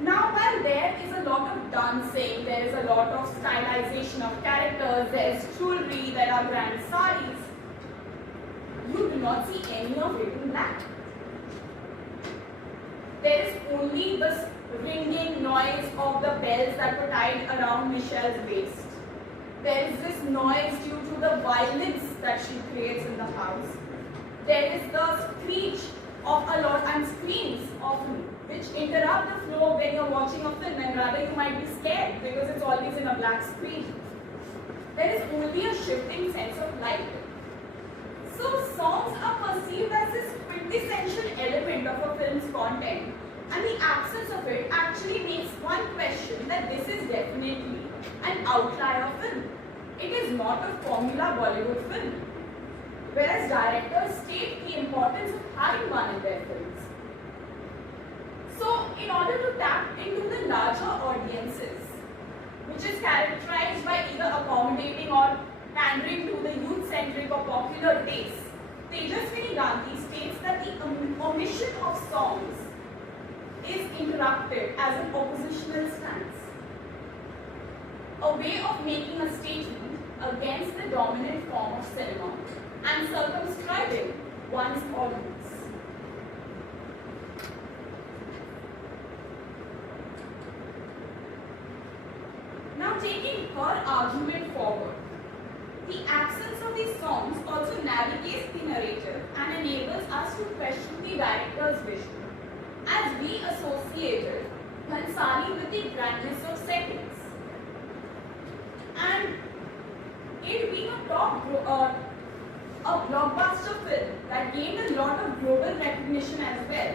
Now, while there is a lot of dancing, there is a lot of stylization of characters, there is jewelry, there are grand saris, you do not see any of it in Black. There is only the ringing noise of the bells that were tied around Michelle's waist. There is this noise due to the violence that she creates in the house. There is the screech of a lot and screams often, which interrupt the flow when you're watching a film, and rather you might be scared because it's always in a black screen. There is only a shifting sense of light. So songs are perceived as this quintessential element of a film's content, and the absence of it actually makes one question that this is definitely an outlier film. It is not a formula Bollywood film, whereas directors state the importance of having one in their films. So, in order to tap into the larger audiences, which is characterized by either accommodating or pandering to the youth-centric or popular tastes, Tejaswini Gandhi states that the omission of songs is interrupted as an oppositional stance, a way of making a statement against the dominant form of cinema and circumscribing one's audience. Now, taking her argument forward, the absence of these songs also navigates the narrative and enables us to question the director's vision, as we associated Bhansali with the grandness of settings. And it being a blockbuster film that gained a lot of global recognition as well,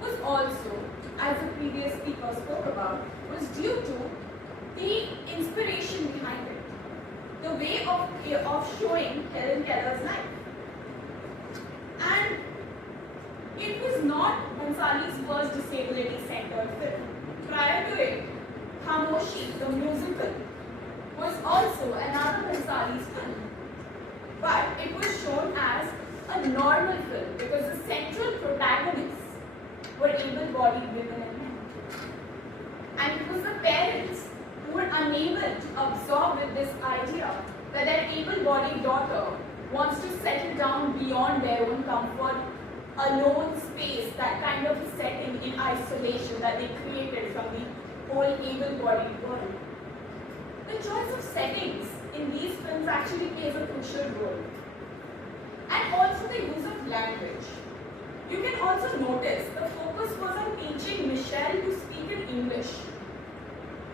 was also, as the previous speaker spoke about, was due to the inspiration behind it, the way of showing Helen Keller's life. And it was not Bhansali's first disability-centered film. Prior to it, Khamoshi, the musical, was also another Bhansali's film. But it was shown as a normal film because the central protagonists were able-bodied women and men. And it was the parents who were unable to absorb with this idea that their able-bodied daughter wants to settle down beyond their own comfort, alone space, that kind of setting in isolation that they created from the whole able-bodied world. The choice of settings in these films actually plays a crucial role. And also the use of language. You can also notice the focus was on teaching Michelle to speak in English.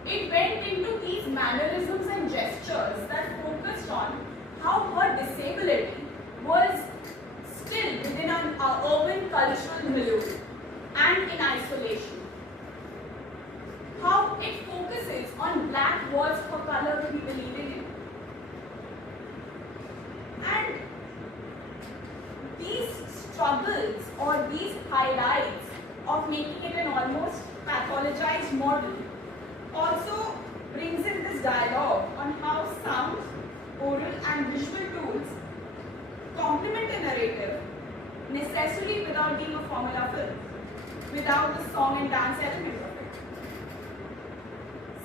It went into these mannerisms and gestures that focused on how her disability highlights of making it an almost pathologized model also brings in this dialogue on how sound, oral and visual tools complement a narrative necessarily without being a formula film, without the song and dance element of it.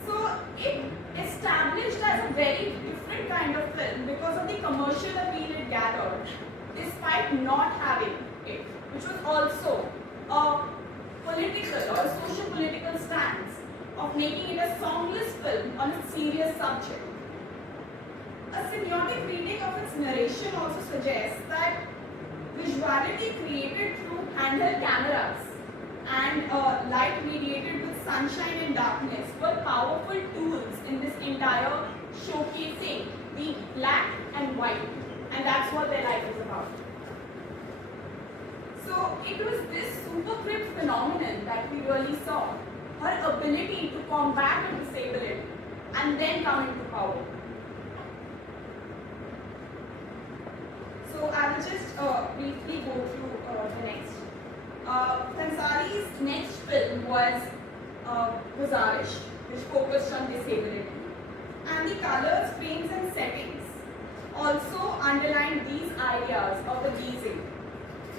So it established as a very different kind of film because of the commercial appeal it gathered, despite not having it, which was also a political or a socio-political stance of making it a songless film on a serious subject. A semiotic reading of its narration also suggests that visuality created through handheld cameras and light mediated with sunshine and darkness were powerful tools in this entire showcasing the black and white, and that's what their life is about. So it was this supercript phenomenon that we really saw, her ability to combat a disability and then come into power. So I will just briefly go through the next. Kansari's next film was Guzarish, which focused on disability. And the colors, frames and settings also underlined these ideas of the gazing.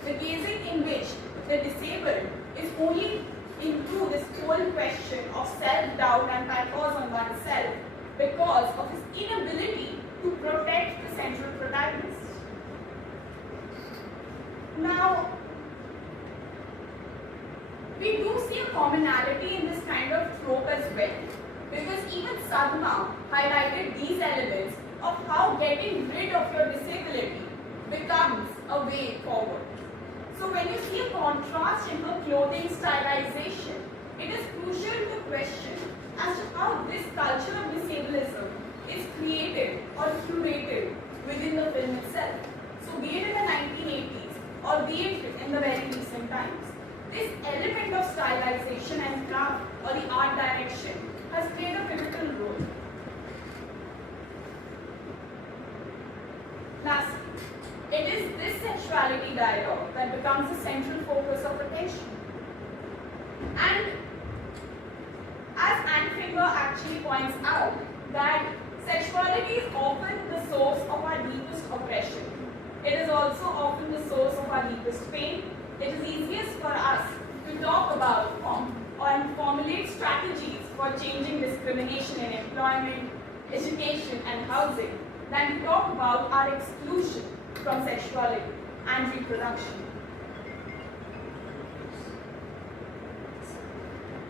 The gazing in which the disabled is only into this whole question of self-doubt and pathos on oneself because of his inability to protect the central protagonist. Now, we do see a commonality in this kind of trope as well, because even Sadhma highlighted these elements of how getting rid of your disability becomes a way forward. So when you see a contrast in her clothing stylization, it is crucial to question as to how this culture of disableism is created or curated within the film itself. So be it in the 1980s or be it in the very recent times, this element of stylization and craft or the art direction has played a pivotal role. Lastly, it is this sexuality dialogue that becomes the central focus of attention. And as Anfinger actually points out, that sexuality is often the source of our deepest oppression. It is also often the source of our deepest pain. It is easiest for us to talk about and formulate strategies for changing discrimination in employment, education and housing than to talk about our exclusion from sexuality and reproduction.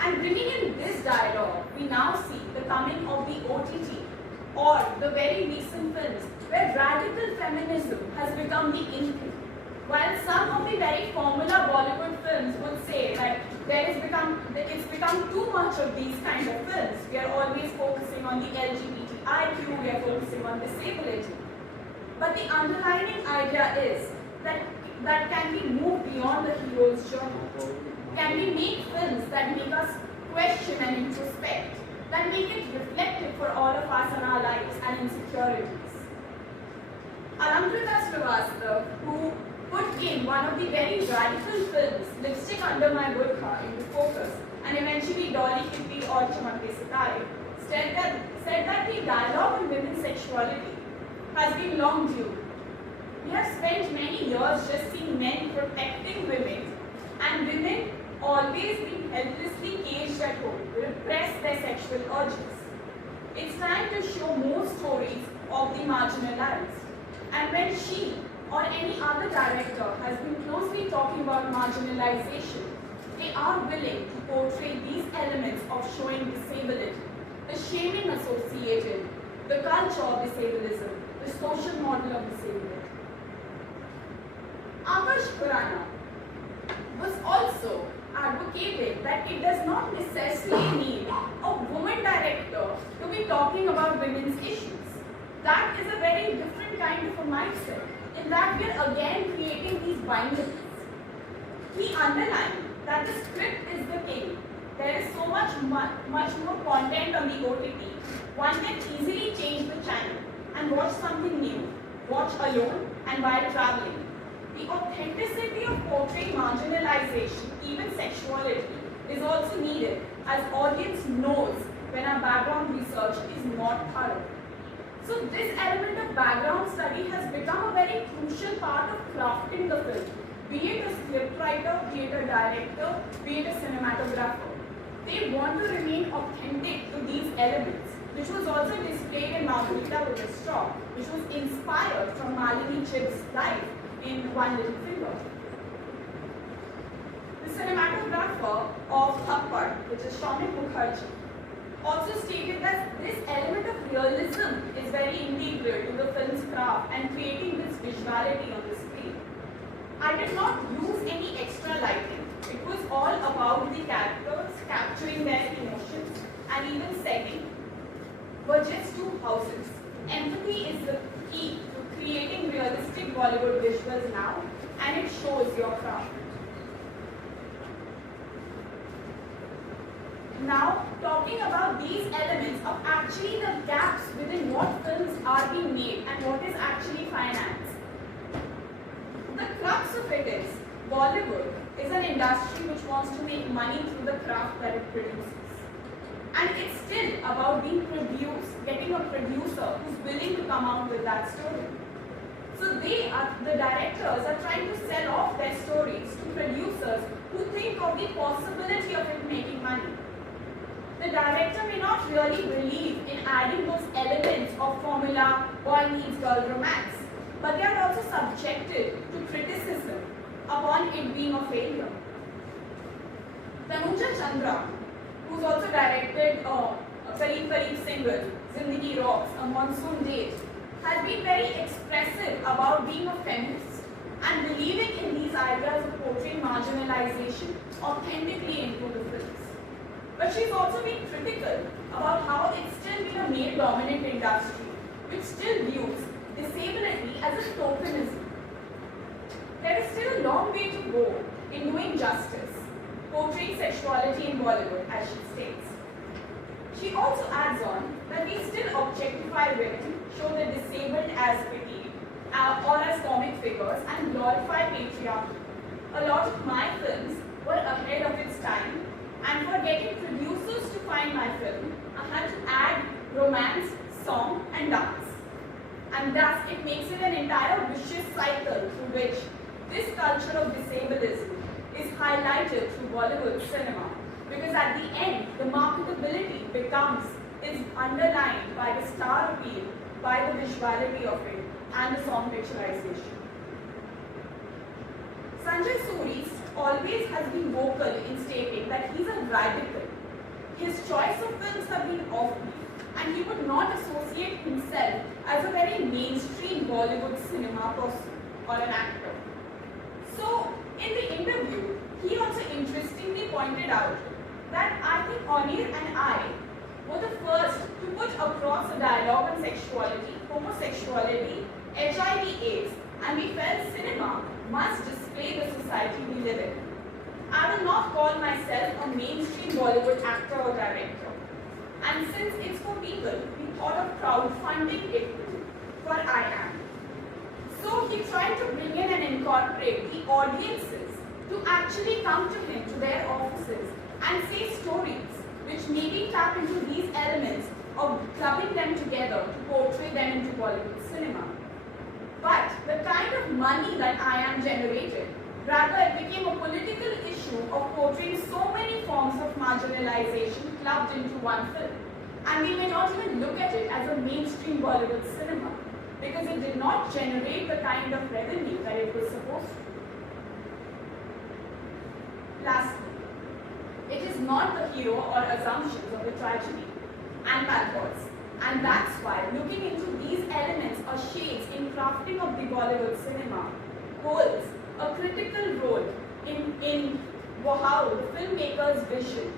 And bringing in this dialogue, we now see the coming of the OTT or the very recent films where radical feminism has become the in thing. While some of the very formula Bollywood films would say that it's become too much of these kind of films. We are always focusing on the LGBTIQ, we are focusing on disability. But the underlying idea is that can we move beyond the hero's journey? Can we make films that make us question and introspect, that make it reflective for all of us in our lives and insecurities? Alamkrita Srivastava, who put in one of the very radical films, Lipstick Under My Burqa, into focus, and eventually Dolly Kitty or Chamake Sitare, said that the dialogue on women's sexuality has been long due. We have spent many years just seeing men protecting women, and women always being helplessly caged at home, repress their sexual urges. It's time to show more stories of the marginalized. And when she or any other director has been closely talking about marginalization, they are willing to portray these elements of showing disability, the shaming associated, the culture of disableism, the social model of disability. Akash Khurana was also advocated that it does not necessarily need a woman director to be talking about women's issues. That is a very different kind of a mindset, in that we are again creating these binaries. We underline that the script is the king. There is so much more content on the OTT. One can easily change the channel and watch something new, watch alone and while traveling. The authenticity of portraying marginalization, even sexuality, is also needed as audience knows when our background research is not thorough. So this element of background study has become a very crucial part of crafting the film, be it a scriptwriter, be it a director, be it a cinematographer. They want to remain authentic to these elements, which was also displayed in Margarita with a Straw, which was inspired from Malini Chib's life in One Little Finger. The cinematographer of Thappad, which is Shomik Mukherjee, also stated that this element of realism is very integral to the film's craft and creating this visuality on the screen. I did not use any extra lighting. It was all about the characters, capturing their emotions, and even setting were just two houses. Empathy is the key to creating realistic Bollywood visuals now, and it shows your craft. Now, talking about these elements of actually the gaps within what films are being made and what is actually financed. The crux of it is, Bollywood is an industry which wants to make money through the craft that it produces. And it's still about being produced, getting a producer who's willing to come out with that story. So the directors are trying to sell off their stories to producers who think of the possibility of it making money. The director may not really believe in adding those elements of formula, boy meets girl romance, but they are also subjected to criticism upon it being a failure. Tanuja Chandra, who's also directed Kareeb Single, Zindagi Rocks, A Monsoon Date, has been very expressive about being a feminist and believing in these ideas of portraying marginalization authentically into the films. But she's also been critical about how it's still been a male-dominant industry, which still views disability as a tokenism. There is still a long way to go in doing justice, portraying sexuality in Bollywood, as she states. She also adds on that we still objectify women, show the disabled as petite or as comic figures, and glorify patriarchy. A lot of my films were ahead of its time, and for getting producers to find my film, I had to add romance, song, and dance. And thus, it makes it an entire vicious cycle through which this culture of disableism is highlighted through Bollywood cinema. Because at the end, the marketability is underlined by the star appeal, by the visuality of it, and the song picturization. Sanjay Suri always has been vocal in stating that he's a radical. His choice of films have been offbeat, and he would not associate himself as a very mainstream Bollywood cinema person or an actor. So, in the interview, he also interestingly pointed out that I think Onir and I were the first to put across a dialogue on sexuality, homosexuality, HIV/AIDS, and we felt cinema must display the society we live in. I will not call myself a mainstream Bollywood actor or director. And since it's for people, we thought of crowdfunding it for I Am. So he tried to bring in and incorporate the audiences to actually come to him, to their offices, and say stories which maybe tap into these elements of clubbing them together to portray them into Bollywood cinema. But the kind of money that I Am generated, rather it became a political issue of portraying so many forms of marginalization clubbed into one film. And we may not even look at it as a mainstream Bollywood cinema, because it did not generate the kind of revenue that it was supposed to. Lastly, it is not the hero or assumptions of the tragedy and pathos. And that's why looking into these elements or shades in crafting of the Bollywood cinema holds a critical role in how the filmmaker's vision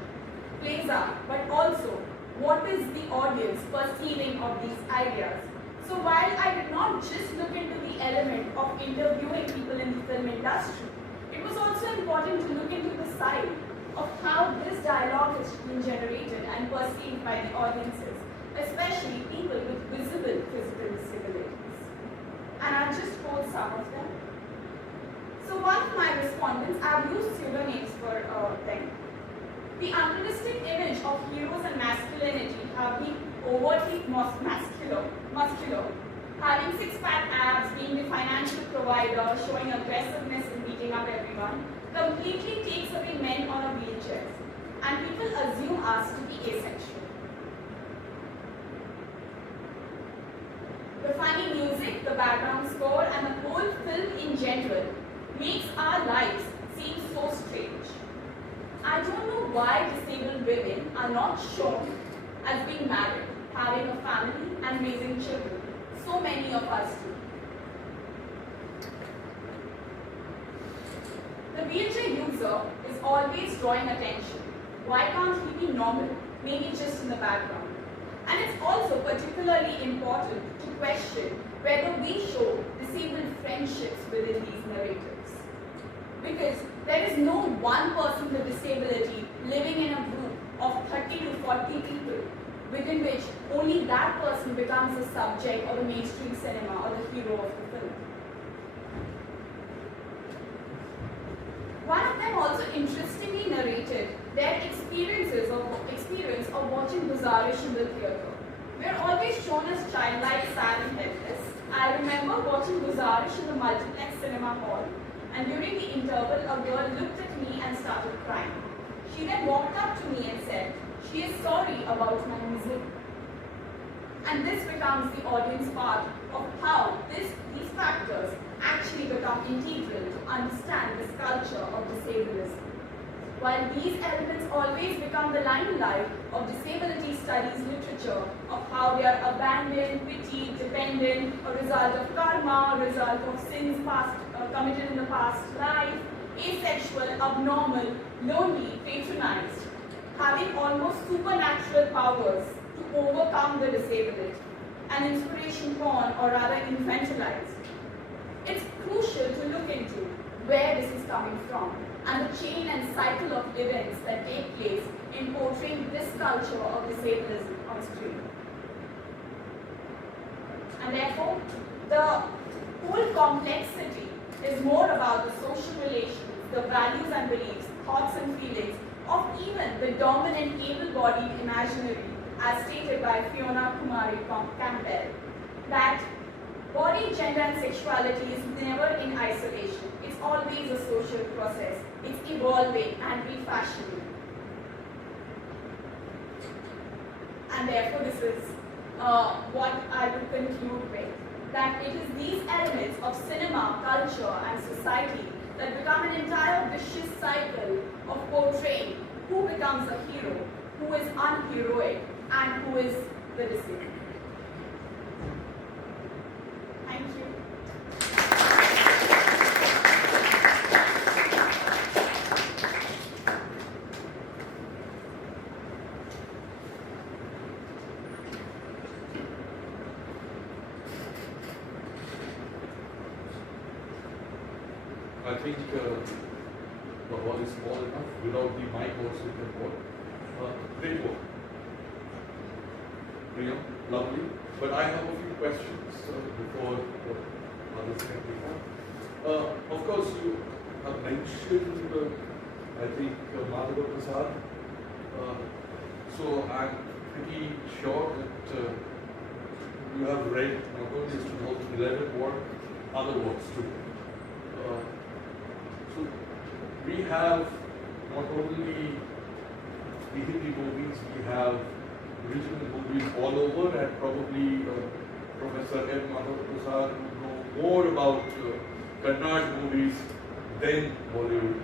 plays out, but also what is the audience perceiving of these ideas. So while I did not just look into the element of interviewing people in the film industry, it was also important to look into the side of how this dialogue has been generated and perceived by the audiences, especially people with visible physical disabilities. And I'll just quote some of them. I've used pseudonyms for them. The unrealistic image of heroes and masculinity have been overtly muscular, having six-pack abs, being the financial provider, showing aggressiveness in beating up everyone, completely takes away men on our wheelchairs, and people assume us to be asexual. The funny music, the background score, and the whole film in general makes our lives seem so strange. I don't know why disabled women are not shown as being married, having a family, and raising children. So many of us do. The wheelchair user is always drawing attention. Why can't he be normal? Maybe just in the background. And it's also particularly important to question whether we show disabled friendships within these narratives. Because there is no one person with disability living in a group of 30 to 40 people within which only that person becomes the subject of the mainstream cinema or the hero of the film. One of them also interestingly narrated their experience of watching Guzarish in the theatre. We are always shown as childlike, sad and helpless. I remember watching Guzarish in the multiplex cinema hall, and during the interval a girl looked at me and started crying. She then walked up to me and said, she is sorry about my misery. And this becomes the audience part of how these factors actually become integral to understand this culture of disableism. While these elements always become the limelight of disability studies literature, of how they are abandoned, pitied, dependent, a result of karma, a result of sins committed in the past life, asexual, abnormal, lonely, patronized, having almost supernatural powers to overcome the disability, an inspiration porn or rather infantilized. It's crucial to look into where this is coming from and the chain and cycle of events that take place in portraying this culture of disableism on screen. And therefore, the whole complexity is more about the social relations, the values and beliefs, thoughts and feelings of even the dominant able-bodied imaginary, as stated by Fiona Kumari Campbell, that body, gender and sexuality is never in isolation. It's always a social process. It's evolving and refashioning. And therefore this is what I would conclude with, that it is these elements of cinema, culture and society that become an entire vicious cycle of portraying who becomes a hero, who is unheroic, and who is the disabled. Thank you. I think the hall is small enough. Without the mic also you can work. Great work. Priyam, lovely. But I have a few questions before others can pick up. Of course, you have mentioned, I think, Madhava Prasad. So I'm pretty sure that you have read not only his 2011 work, other works too. So we have not only the Hindi movies, we have regional movies all over, and probably Professor M. Madhava Prasad would know more about Kannada movies than Bollywood.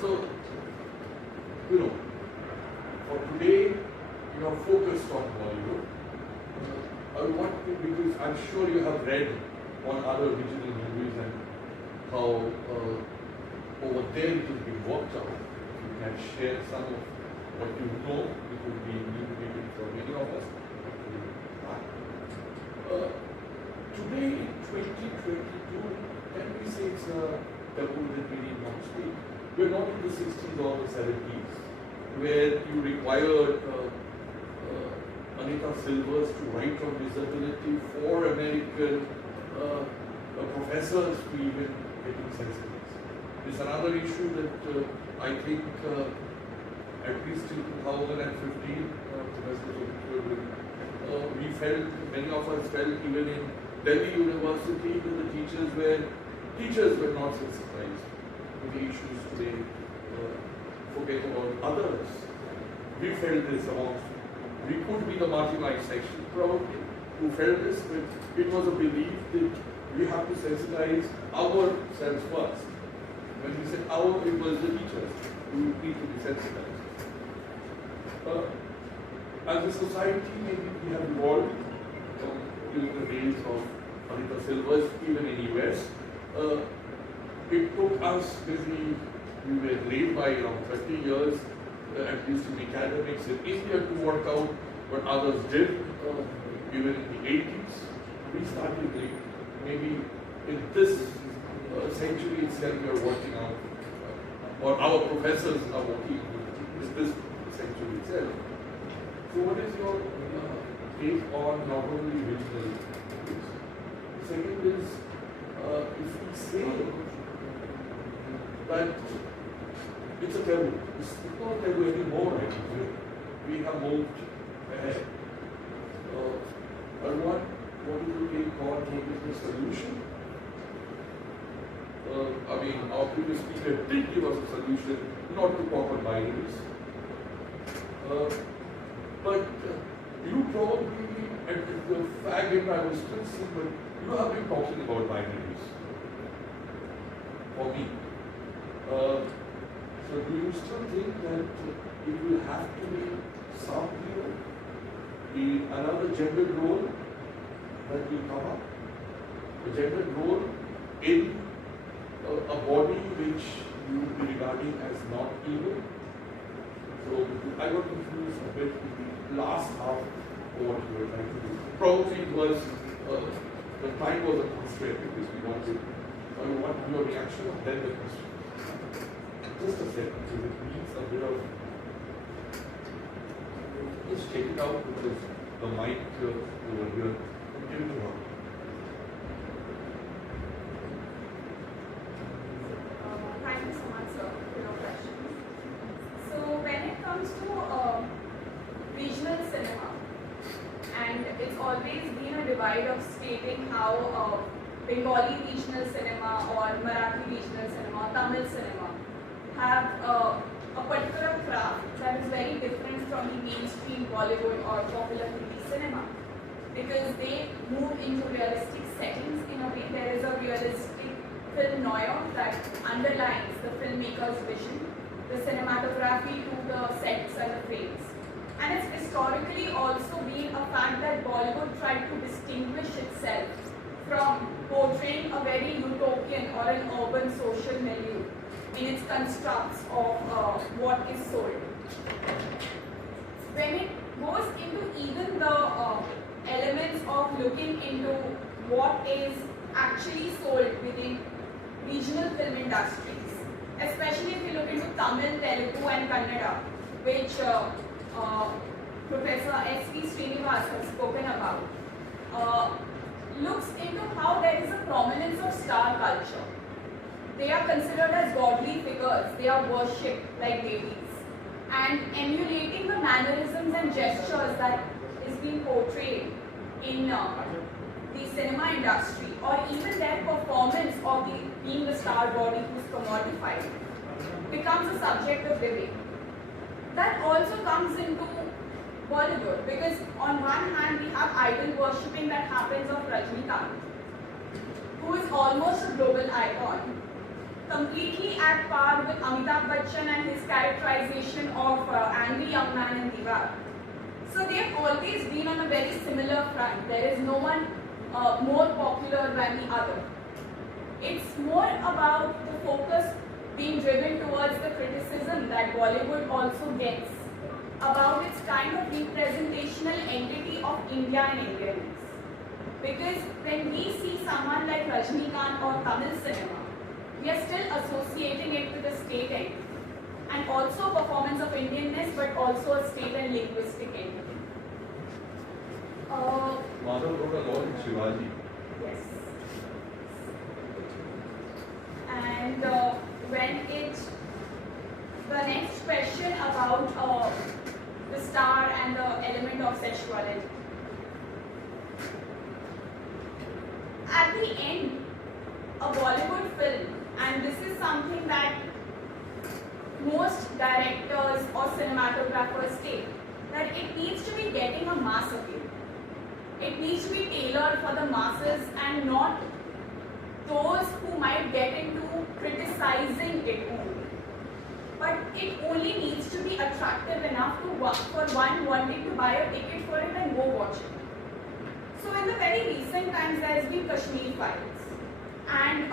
So, you know, for today, you are focused on Bollywood. Because I'm sure you have read on other regional movies and how over there it has been worked out. You can share some of what you know. It would be illuminating for many of us. Today in 2022, can we say it's a taboo that we need not speak? We're not in the 60s or the 70s, where you required Anita Silvers to write on disability for American professors to even getting sensitive. It's another issue that I think at least in 2015, we felt, many of us felt even in Delhi University that the teachers were not sensitized to the issues today. Forget about others. We felt this amongst, we could be the marginalized section probably, who felt this, but it was a belief that we have to sensitize ourselves first. When we said our, it was the teachers who need to be sensitized. As a society, maybe we have evolved during the days of Anita Silvers, even in US. It took us maybe, we were late by around 30 years, at least in academics in India, to work out what others did. Even in the 80s, we started late. Maybe in this century itself, we are working out, or our professors are working with this century itself. So what is your take on not only regional issues? The second is, if we say that it's a taboo, it's not taboo anymore, I think. We have moved ahead. What is your take on what is the solution? I mean, our previous speaker did give us a solution not to talk on binaries. But you probably, at the fag end I was still seeing, but you have been talking about binaries. For me. So do you still think that it will have to be some another gendered role that will come up? A gendered role in a body which you would be regarding as not evil? So I got confused a bit with the last half of what you were trying to do. Probably it was, the time was a constraint because we wanted, I want your reaction and then the question. Just a second, because it needs a bit of, just check it out because the mic over here, give it to her. Thank you so much, sir, for your questions. So when it comes to regional cinema, and it's always been a divide of stating how Bengali regional cinema or Marathi regional cinema, Tamil cinema have a particular craft that is very different from the mainstream Bollywood or popular Hindi cinema, because they move into realistic settings in a way. There is a realistic film noir that underlines the filmmaker's vision, the cinematography to the sets and the frames. And it's historically also been a fact that Bollywood tried to distinguish itself from portraying a very utopian or an urban social milieu in its constructs of what is sold. When it goes into even the elements of looking into what is actually sold within regional film industries, especially if you look into Tamil, Telugu and Kannada, which Professor S.V. Srinivas has spoken about, looks into how there is a prominence of star culture. They are considered as godly figures, they are worshipped like deities, and emulating the mannerisms and gestures that is being portrayed in the cinema industry, or even their performance of being the star body who's commodified, becomes a subject of debate. That also comes into Bollywood, because on one hand we have idol worshipping that happens of Rajnikant, who is almost a global icon, completely at par with Amitabh Bachchan and his characterization of angry young man in Diwar. So they have always been on a very similar front. There is no one more popular than the other. It's more about the focus being driven towards the criticism that Bollywood also gets about its kind of representational entity of India and Indianness. Because when we see someone like Rajnikant or Tamil cinema, we are still associating it with a state entity, and also performance of Indianness, but also a state and linguistic entity. Madhav wrote a lot in Shivaji. Yes. And when the next question about the star and the element of sexuality. At the end, a Bollywood film, and this is something that most directors or cinematographers state, that it needs to be getting a mass appeal. It needs to be tailored for the masses and not those who might get into criticizing it only. But it only needs to be attractive enough to for one wanting to buy a ticket for it and go watch it. So in the very recent times, there has been Kashmir Files, and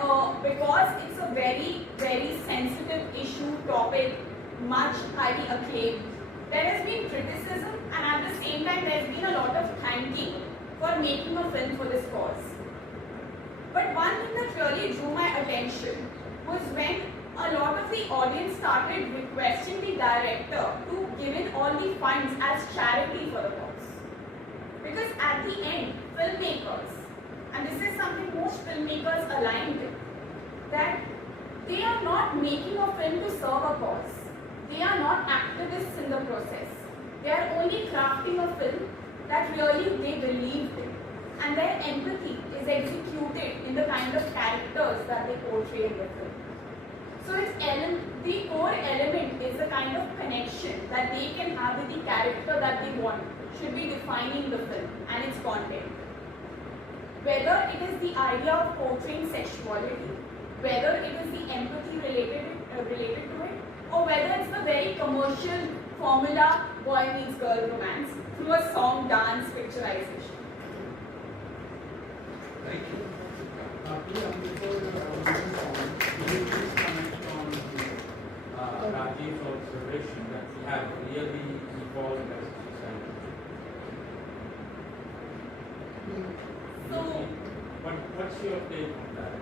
because it's a very, very sensitive issue, topic, much highly acclaimed, there has been criticism, and at the same time there has been a lot of thanking for making a film for this cause. But one thing that really drew my attention was when a lot of the audience started requesting the director to give in all the funds as charity for the cause. Because at the end, filmmakers, and this is something most filmmakers align with, that they are not making a film to serve a cause. They are not activists in the process. They are only crafting a film that really they believed in. And their empathy is executed in the kind of characters that they portray in the film. So the core element is the kind of connection that they can have with the character that they want, should be defining the film and its content. Whether it is the idea of portraying sexuality, whether it is the empathy related to it, or whether it's the very commercial formula boy meets girl romance through a song, dance, picturization. Thank you. Priyam, before moving on, could you please comment on Rajiv's observation that we have really evolved as a society? So, what's your take on that?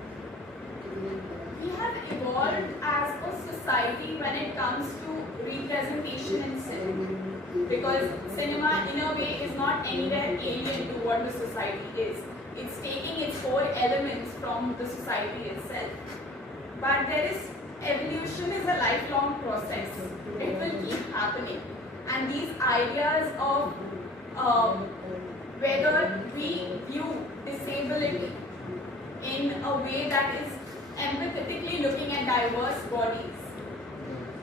we have evolved as a society when it comes to representation in cinema. Because cinema, in a way, is not anywhere alien to what the society is. It's taking its core elements from the society itself. But evolution is a lifelong process. It will keep happening. And these ideas of whether we view disability in a way that is empathetically looking at diverse bodies,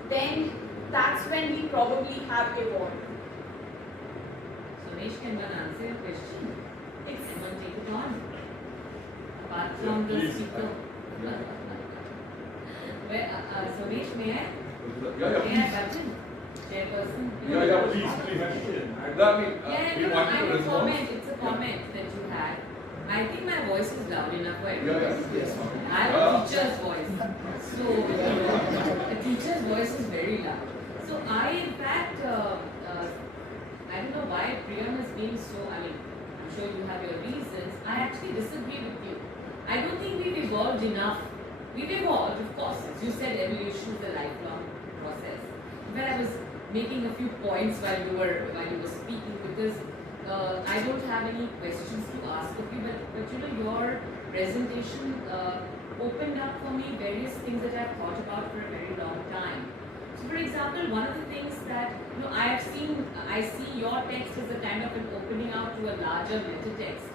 then that's when we probably have evolved. Somesh, can one answer your question? It's Can one take it on? Apart from the Please. speaker. Somesh, may I? Yeah, May I please. button? Chairperson? Yeah, please, please. I mean, Yeah, we no, want I to will respond. comment. It's a comment that you had. I think my voice is loud enough for everyone. Yes. I have a teacher's voice. So, a teacher's voice is very loud. So, in fact, I don't know why Priyam is being so, I'm sure you have your reasons. I actually disagree with you. I don't think we've evolved enough. We've evolved, of course. As you said, evolution is a lifelong process. But I was making a few points while you were speaking because I don't have any questions to ask of you, but you know, your presentation opened up for me various things that I've thought about for a very long time. So for example, one of the things that I see your text as a kind of an opening out to a larger meta text,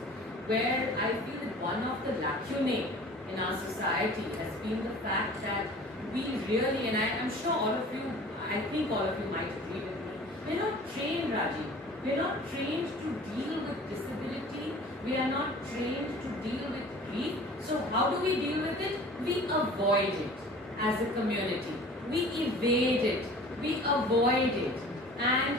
where I feel that one of the lacunae in our society has been the fact that we really, and I'm sure all of you, I think all of you might agree with me, we're not trained, Rajiv. We're not trained to deal with disability. We are not trained to deal with grief. So how do we deal with it? We avoid it as a community. We evade it. We avoid it. And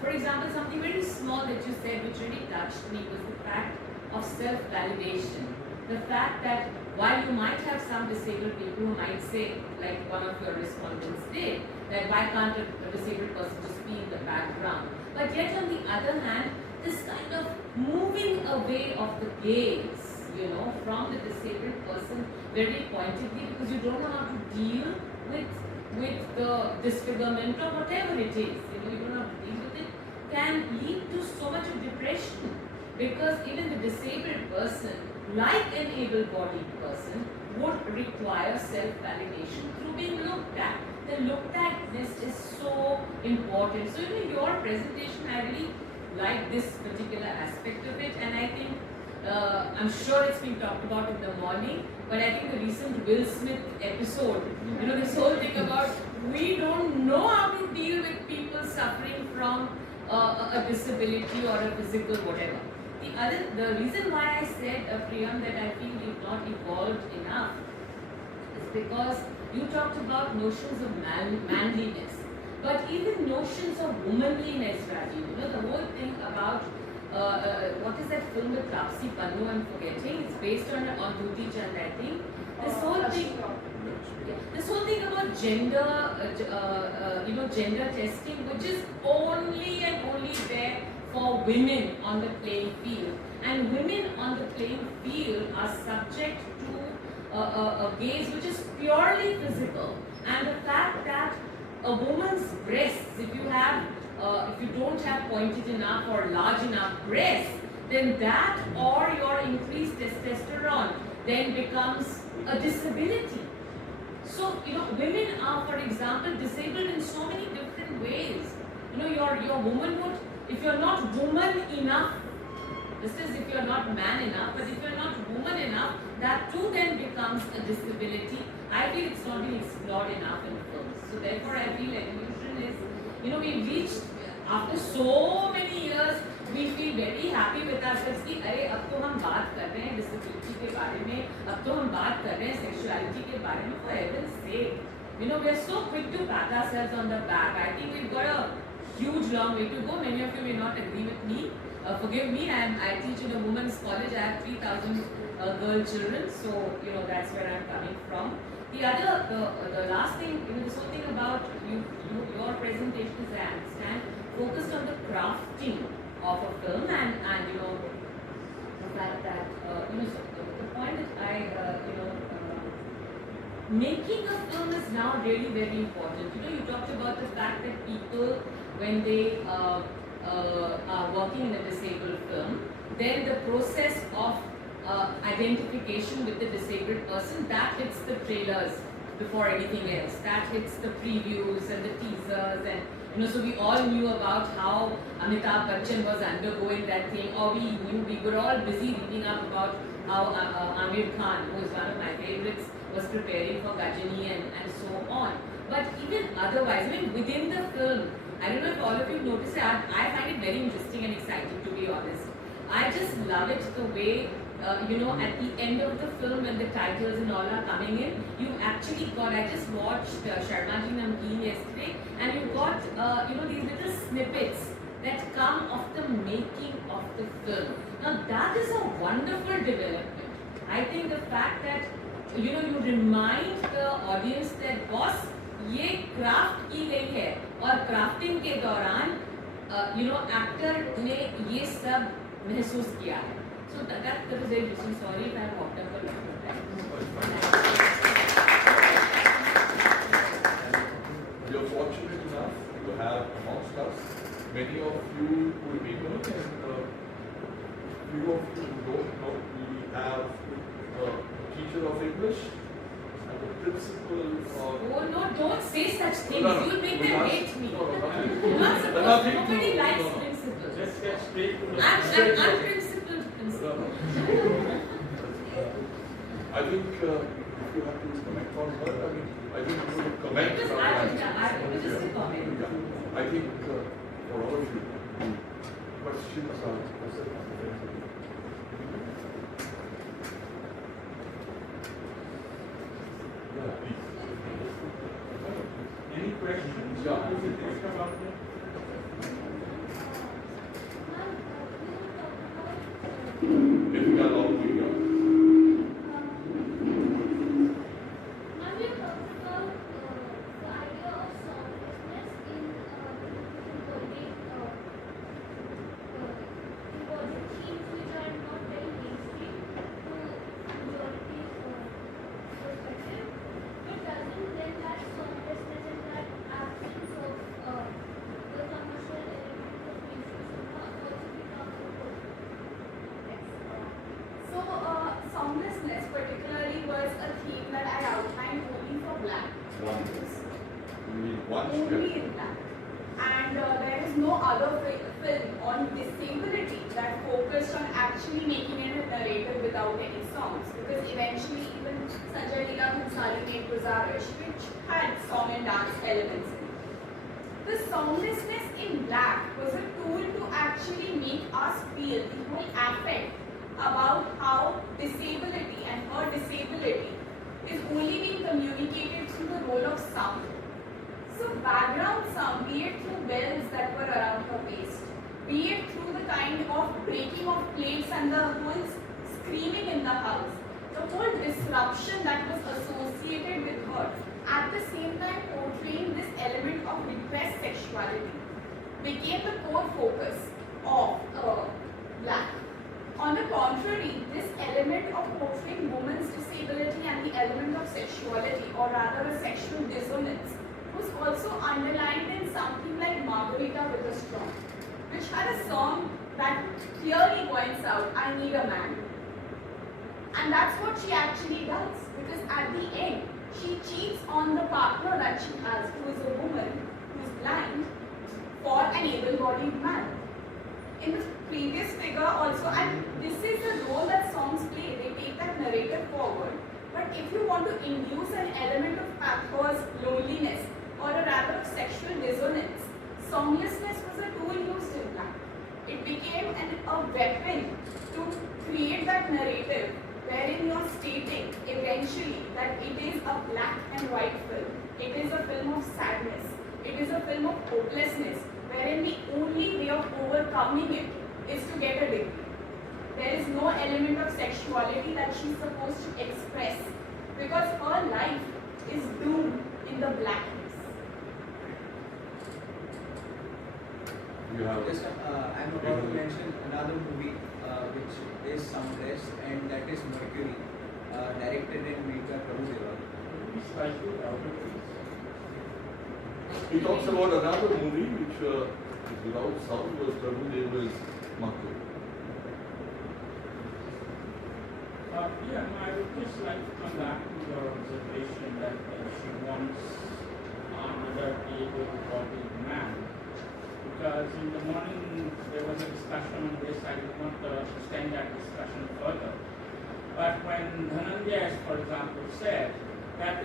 for example, something very small that you said which really touched me was the fact of self-validation. The fact that while you might have some disabled people who might say, like one of your respondents did, that why can't a disabled person just be in the background? But yet on the other hand, this kind of moving away of the gaze, from the disabled person very pointedly, because you don't know how to deal with the disfigurement or whatever it is, you don't know how to deal with it, can lead to so much of depression. because even the disabled person, like an able-bodied person, would require self-validation through being looked at. The looked atness is so important. So your presentation, I really like this particular aspect of it, and I think I'm sure it's been talked about in the morning, but I think the recent Will Smith episode, this whole thing about we don't know how to deal with people suffering from a disability or a physical whatever. The reason why I said, Priyam, that I feel we've not evolved enough is because you talked about notions of manliness, but even notions of womanliness, Rajiv. The whole thing about what is that film with Tapsi Pannu, I'm forgetting. It's based on Duti Chand, I think. This whole thing about gender, gender testing, which is only and only there for women on the playing field, and women on the playing field are subject to a gaze which is purely physical, and the fact that a woman's breasts, if you don't have pointed enough or large enough breasts, then that or your increased testosterone then becomes a disability. So, women are, for example, disabled in so many different ways. Your womanhood, if you're not woman enough, this is if you're not man enough, but if you're not woman enough, that too then becomes a disability. I feel it's not been explored enough in films. So therefore I feel evolution is, we've reached, after so many years, we feel very happy with ourselves कि अरे अब तो हम बात कर रहे हैं disability के बारे में, अब तो हम बात कर रहे हैं sexuality के बारे में, for heaven's sake. We're so quick to pat ourselves on the back. I think we've got a huge long way to go. Many of you may not agree with me. Forgive me, I teach in a women's college. I have 3,000 girl children, so that's where I'm coming from. The last thing, this whole thing about your presentation, as I understand, focused on the crafting of a film, and the fact that so the point that making a film is now really very important. You talked about the fact that people, when they are working in a disabled film, then the process of identification with the disabled person, that hits the trailers before anything else. That hits the previews and the teasers, and so we all knew about how Amitabh Bachchan was undergoing that thing, or we were all busy reading up about how Amir Khan, who is one of my favorites, was preparing for Gajini and so on. But even otherwise, within the film, I don't know if all of you notice it, I find it very interesting and exciting, to be honest. I just love it the way, at the end of the film when the titles and all are coming in, you actually got, I just watched Sharma Ji Namkeen yesterday, and you got, these little snippets that come of the making of the film. Now that is a wonderful development. I think the fact that, you remind the audience that, boss, ये craft की गई है और crafting के दौरान actor ने ये सब महसूस किया है. So that was very interesting. Sorry if I walked up a lot of time. We are fortunate enough to have amongst us many of you who will be known, and few of you who don't know. We have a teacher of English and the principal of... Oh no, don't say such things. No. You'll make them hate me. Nothing. Not supposed. Nobody likes principals. Let's get straight to the I'm unprincipled principal. I think if you have to comment on her, I think you would comment. Because I was just a comment. Yeah. I think for all of you, questions are... Any questions? Yeah. Who will talk about it? If you allow me, Have you talked about the idea of songlessness in Bollywood particularly was a theme that I outlined only for black One. audiences. You need one Only script. in black. And there is no other film on disability that focused on actually making it a narrative without any songs. Because eventually even Sanjay Leela Bhansali made Guzarish, which had song and dance elements in it. The songlessness in black was a tool to actually make us feel the whole affect about how disability and her disability is only being communicated through the role of sound. So background sound, be it through bells that were around her waist, be it through the kind of breaking of plates and the whole screaming in the house, the whole disruption that was associated with her, at the same time portraying this element of repressed sexuality, became the core focus of black. On the contrary, this element of portraying women's disability and the element of sexuality, or rather a sexual dissonance, was also underlined in something like Margarita with a Straw, which had a song that clearly points out, I need a man. And that's what she actually does, because at the end, she cheats on the partner that she has, who is a woman, who is blind, for an able-bodied man. In the previous figure also, and this is the role that songs play, they take that narrative forward. But if you want to induce an element of pathos, loneliness, or a rather of sexual dissonance, songlessness was a tool used in black. It became a weapon to create that narrative wherein you're stating eventually that it is a black and white film. It is a film of sadness. It is a film of hopelessness, wherein the only way of overcoming it is to get a degree. There is no element of sexuality that she's supposed to express, because her life is doomed in the blackness. You have Just, I'm about to mention another movie which is Songless, and that is Mercury, directed and made by Prabhu. Slightly out of place. He talks about another movie which is without sound, was Prabhu Deva's Makku. Yeah, I would just like to come back to your observation that she wants another able-bodied man. Because in the morning there was a discussion on this, I did not extend that discussion further. But when Dhananjay, for example, said that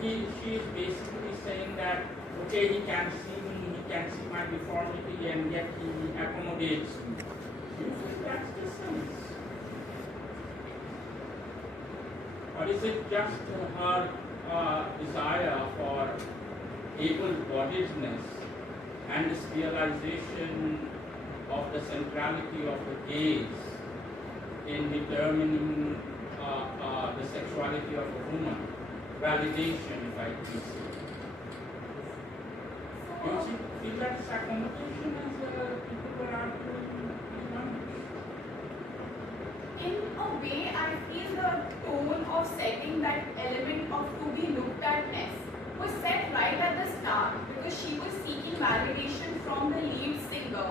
she is basically saying that, okay, he can see me, he can see my deformity, and yet he accommodates me. You think that's dissonance? Or is it just her desire for able-bodiedness and this realization of the centrality of the gaze in determining the sexuality of a woman, validation, if I can say? Do you feel that is accommodation as people were arguing? In a way, I feel the tone of setting that element of to be looked at-ness was set right at the start, because she was seeking validation from the lead singer,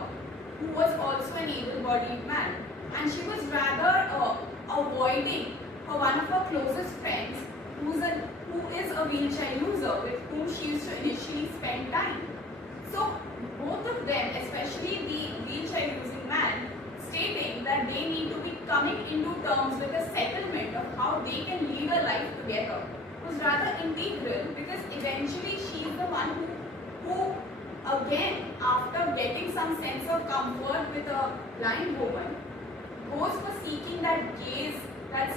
who was also an able-bodied man, and she was rather avoiding one of her closest friends, who is a wheelchair user with whom she used to initially spend time. So both of them, especially the wheelchair-using man, stating that they need to be coming into terms with a settlement of how they can lead a life together, was rather integral, because eventually she is the one who again, after getting some sense of comfort with a blind woman, goes for seeking that gaze,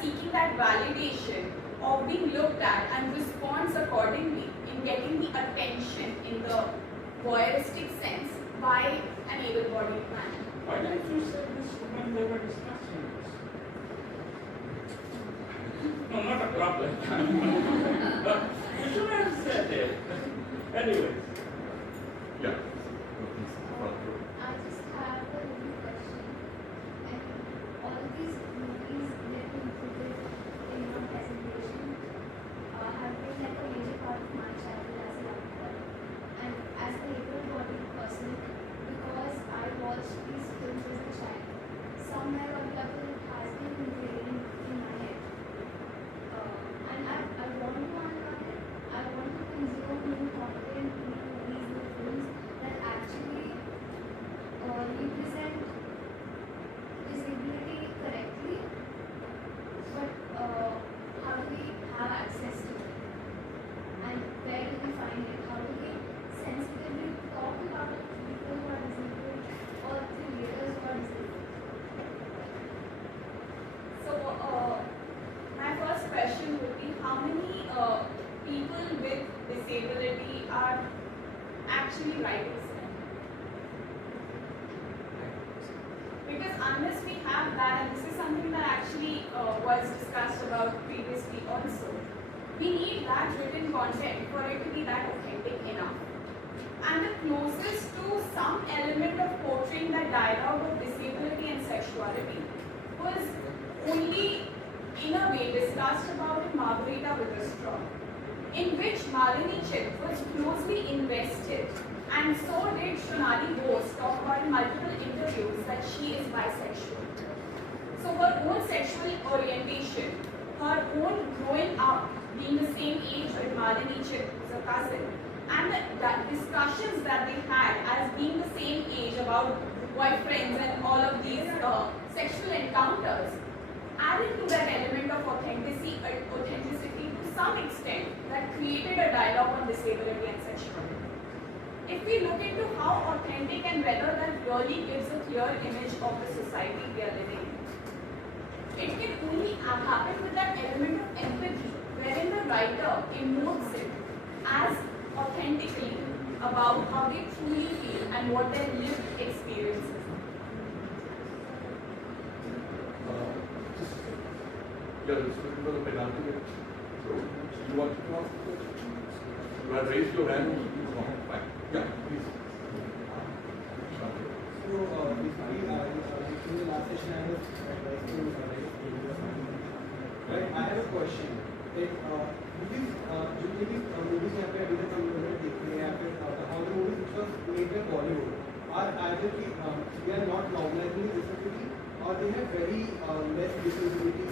seeking that validation of being looked at, and responds accordingly in getting the attention in the voyeuristic sense by an able-bodied man. Why didn't you say this when they were discussing this? No, not a problem. But you should have said it. Anyways. Yeah. I just have a little question. And all these movies that you included in your presentation have been like a major part of my childhood as a young girl. And as an able-bodied person, because I watched these films as a child, somewhere or the other it has been ingrained in my head actually right of cinema. Because unless we have that, and this is something that actually was discussed about previously also, we need that written content for it to be that authentic enough. And the closest to some element of portraying that dialogue of disability and sexuality was only in a way discussed about in Margarita with a Straw, in which Malini Chit was closely invested, and so did Shonali Bose talk about in multiple interviews that she is bisexual. So her own sexual orientation, her own growing up being the same age with Malini Chit, who's a cousin, and the discussions that they had as being the same age about boyfriends and all of these sexual encounters added to that element of authenticity to some extent that created a dialogue on disability and sexuality. If we look into how authentic and whether that really gives a clear image of the society we are living in, it can only happen with that element of empathy, wherein the writer emotes it as authentically about how they truly feel and what their lived experiences are. Yeah, this is for the penalty. So, you want to ask the question? You have raised your hand. Fine. Yeah, please. So, basically, in the last session, I was advised to but I have a question. Like, movies, movies यहाँ पे अभी तक हम लोगों ने देखे हैं या फिर Hollywood movies which was made by Bollywood are either they are not normalizing disability or they have very less disability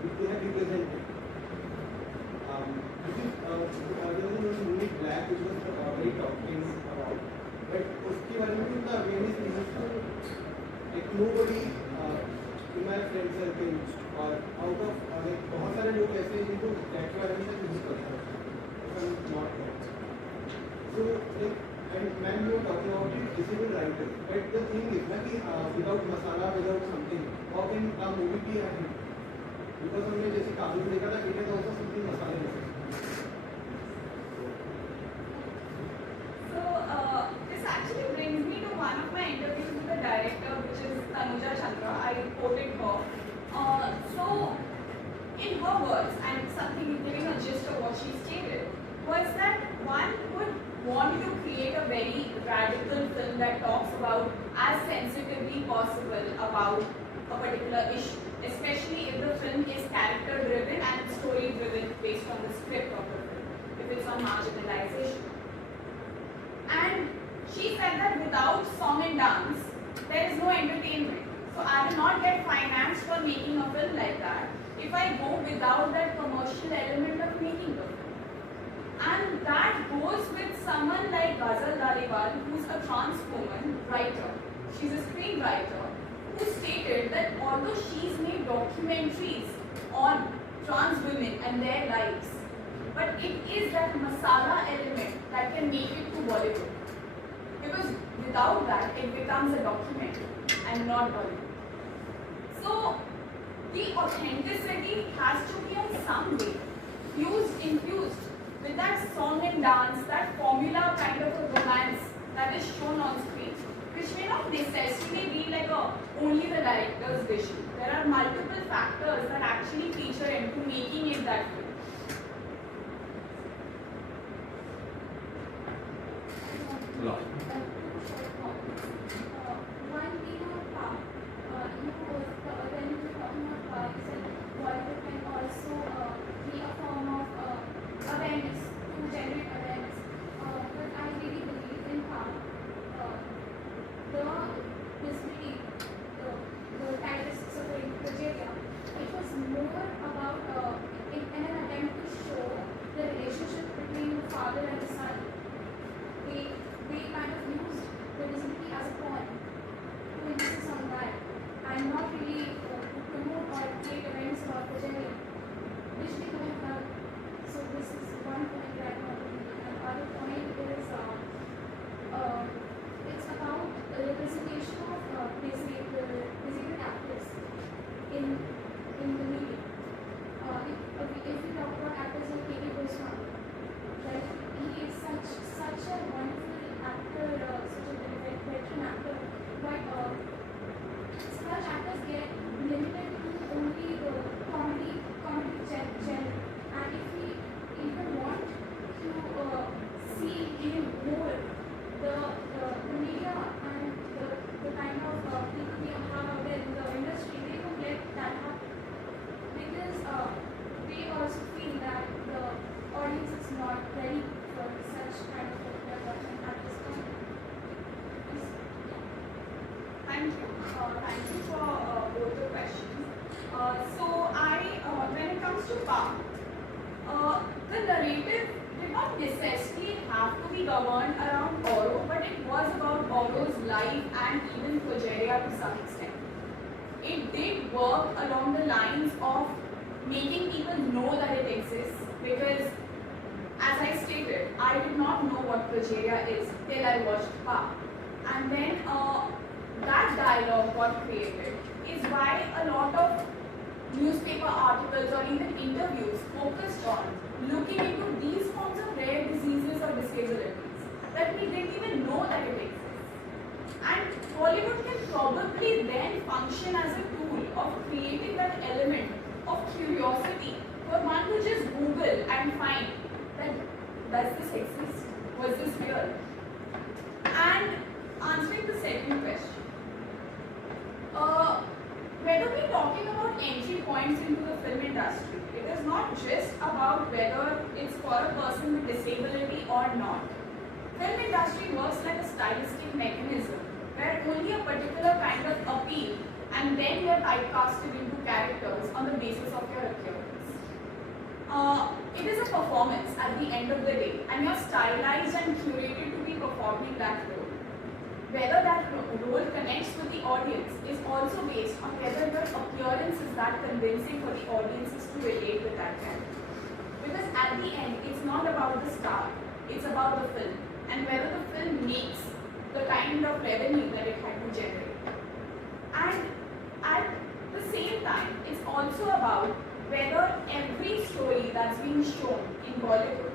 which they have represented. There was a movie Black which was very talking about, but उसके बारे में उतना awareness नहीं था. Like nobody in my friend circle or out of like बहुत सारे लोग ऐसे हैं जिनको black के बारे में तक नहीं पता. If I'm not wrong. So like and when you are talking about it, disabled writers, but the thing is that without masala, without something, how can a movie be a hit? Because हमने जैसे काबू में देखा था, it is also something masala. This actually brings me to one of my interviews with the director, which is Tanuja Chandra. I quoted her. So, in her words, and something giving a gist of what she stated, was that one would want to create a very radical film that talks about as sensitively possible about a particular issue, especially if the film is character driven and story driven based on the script of the film, if it's on marginalization. And she said that without song and dance, there is no entertainment. So I will not get financed for making a film like that if I go without that commercial element of making the film. And that goes with someone like Ghazal Daliwal, who's a trans woman writer. She's a screenwriter who stated that although she's made documentaries on trans women and their lives, but it is that masala element that can make it to Bollywood. Because without that, it becomes a documentary and not Bollywood. So, the authenticity has to be in some way infused with that song and dance, that formula kind of a romance that is shown on screen, which may not necessarily be like only the director's vision. There are multiple factors that actually feature into making it that way. Last. One thing on power, when you were talking about power, you said Bollywood can also be a form of awareness, to generate awareness. But I really believe in power. The disability, the characteristics of the criteria, it was more about in an attempt to show the relationship between the father and the son. We kind of Drive and even Progeria to some extent. It did work along the lines of making people know that it exists, because as I stated, I did not know what Progeria is till I watched Pa. And then that dialogue got created is why a lot of newspaper articles or even interviews focused on looking into these forms of rare diseases or disabilities that we didn't even know that it exists. And Bollywood can probably then function as a tool of creating that element of curiosity for one to just Google and find that does this exist? Was this real? And answering the second question, whether we're talking about entry points into the film industry, it is not just about whether it's for a person with disability or not. Film industry works like a stylistic mechanism where only a particular kind of appeal and then you're typecasted into characters on the basis of your appearance. It is a performance at the end of the day and you're stylized and curated to be performing that role. Whether that role connects with the audience is also based on whether your appearance is that convincing for the audiences to relate with that character. Because at the end, it's not about the star, it's about the film and whether the film makes the kind of revenue that it had to generate. And at the same time, it's also about whether every story that's being shown in Bollywood,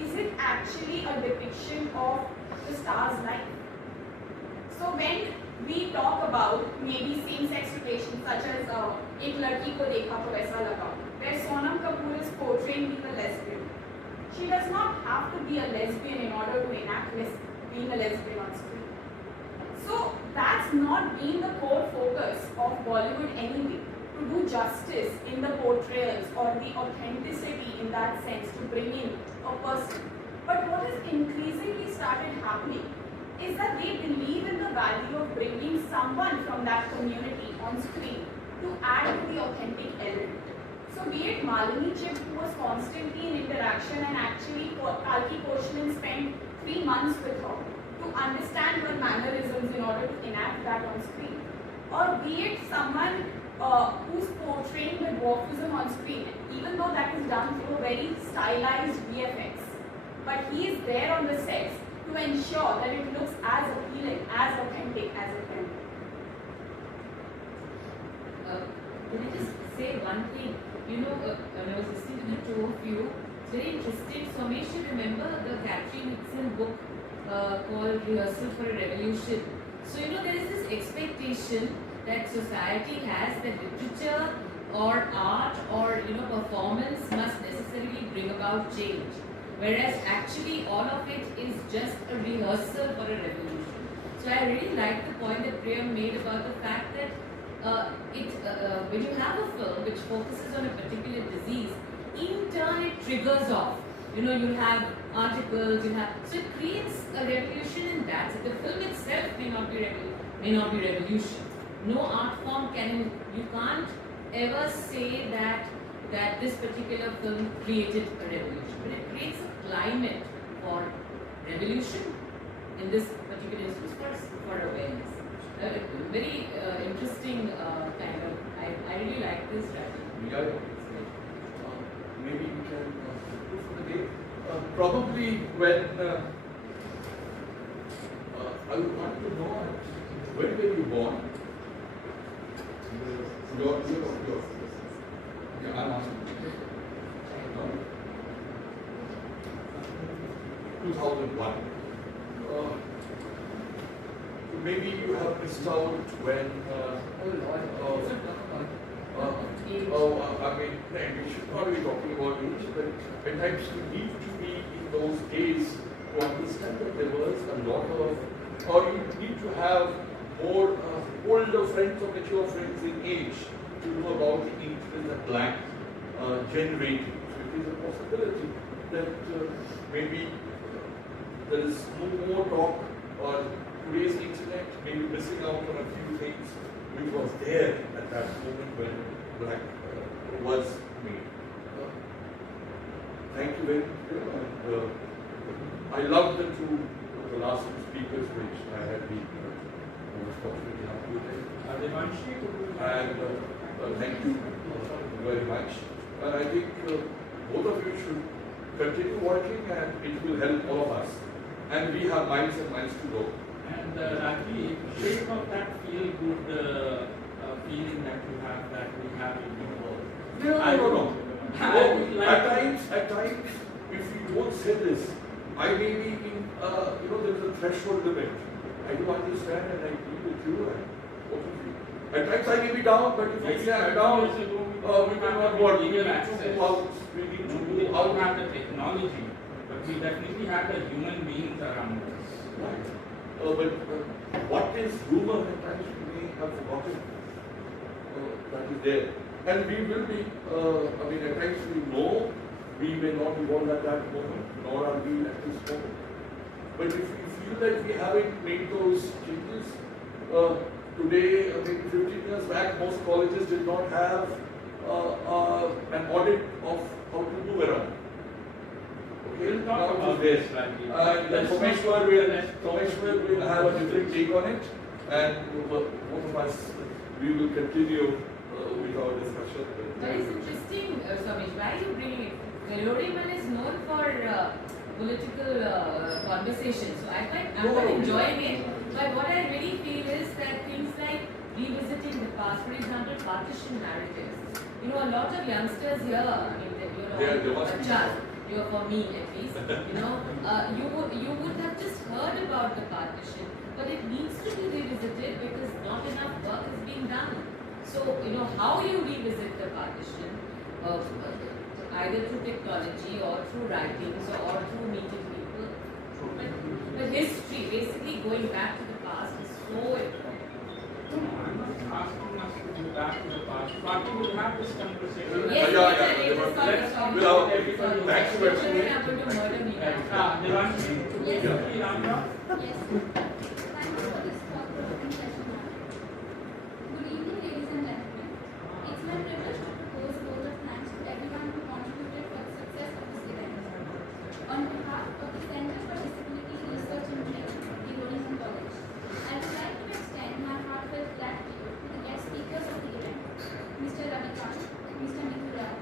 is it actually a depiction of the star's life? So when we talk about maybe same-sex relations such as Ek Ladki Ko Dekha To Aisa Laga, where Sonam Kapoor is portraying being a lesbian, she does not have to be a lesbian in order to enact being a lesbian on screen. So that's not been the core focus of Bollywood anyway, to do justice in the portrayals or the authenticity in that sense to bring in a person. But what has increasingly started happening is that they believe in the value of bringing someone from that community on screen to add to the authentic element. So be it Malini Chip, who was constantly in interaction and actually Kalki Koshman spent 3 months with her to understand her mannerisms in order to enact that on screen. Or be it someone who's portraying the dwarfism on screen, even though that is done through a very stylized VFX. But he is there on the sets to ensure that it looks as appealing, as authentic as it can be. Can I just say one thing? You know, when I was listening to the two of you, it's very interesting. Somesh, you remember the Catherine Nixon book called Rehearsal for a Revolution? So, you know, there is this expectation that society has that literature or art or, you know, performance must necessarily bring about change. Whereas actually all of it is just a rehearsal for a revolution. So I really like the point that Priyam made about the fact that when you have a film which focuses on a particular disease, in turn it triggers off. You know, you have articles, so it creates a revolution in that. So the film itself may not be revolution. No art form you can't ever say that this particular film created a revolution, but it creates a climate for revolution in this particular instance for awareness. Very interesting kind of. I really like this strategy. Yeah. Maybe we can conclude for the day. Probably when I would want to know when were you born? Your. Yeah, I'm asking. 2001. Maybe you have missed out when. I mean, we should not be talking about age, but at times you need to be in those days to understand that there was a lot of, or you need to have more older friends or mature friends in age to know about the influence that black generated. So it is a possibility that maybe there is more talk or today's internet may be missing out on a few things which was there at that moment when black was made. Thank you very much. I love the last two speakers which I had been opportunity up today. Devanshi, could you And thank you very much. And I think both of you should continue working, and it will help all of us. And we have miles and miles to go. And Raji, shape of that feel-good feeling that you have, that we have in your work. No. I would like At times, if you don't say this, I may be in, there is a threshold limit. I do understand and I agree with you and both of you. At times I may be down, but if I say I'm down, we cannot work. We need to move out. We need to We move don't out. have the technology, but we definitely have the human beings around us. Right. But what is humor at times we may have forgotten that is there. And we will be, at times we know we may not evolve at that moment, nor are we at this moment. But if we feel that we haven't made those changes, today, maybe 15 years back, most colleges did not have an audit of how to move around. Okay, We'll talk now about it is this, there. Raji. And Someshwar will have a different take on it, and both of us, we will continue with our discussion. But it's interesting, Somesh, why are you bringing it? Velodiman is known for political conversations, so I'm quite enjoying it. But what I really feel is that things like revisiting the past, for example, partition narratives. A lot of youngsters here, They must be. for me at least, you would have just heard about the partition, but it needs to be revisited because not enough work is being done. So, how you revisit the partition, either through technology or through writings or through meeting people. But the history, basically going back to the past, is so important. I'm not asking us to go back to the past. Swati will have this conversation. Yes, Yeah, yes, yeah, yes, let's sorry. Well, everybody. thank you very much. Children are going to murder me now. Devanshi, could you Yes. quickly round up? Yes. Thank you for this thought-provoking session. Good evening, ladies and gentlemen. It's my privilege to propose a vote of thanks to everyone who contributed for the success of this event. On behalf of the Center for Disability Research and Training, the Bollywood College, I would like to extend my heartfelt gratitude to the guest speakers of the event, Mr. Ravikant, Mr. Mituraj,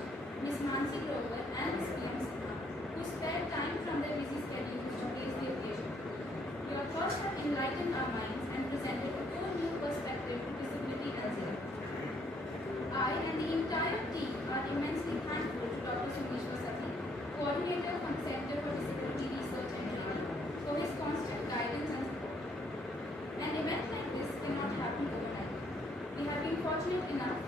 Ms. Mansi Grover, and Ms. Priyam Sinha, who spared time from their busy schedules to grace the occasion. Your thoughts have enlightened our minds and presented a whole new perspective to disability and zero. I and the entire team are immensely thankful to Dr. Songlessness, coordinator from the Center for Disability Research and Training, for his constant guidance and support. An event like this cannot happen overnight. We have been fortunate enough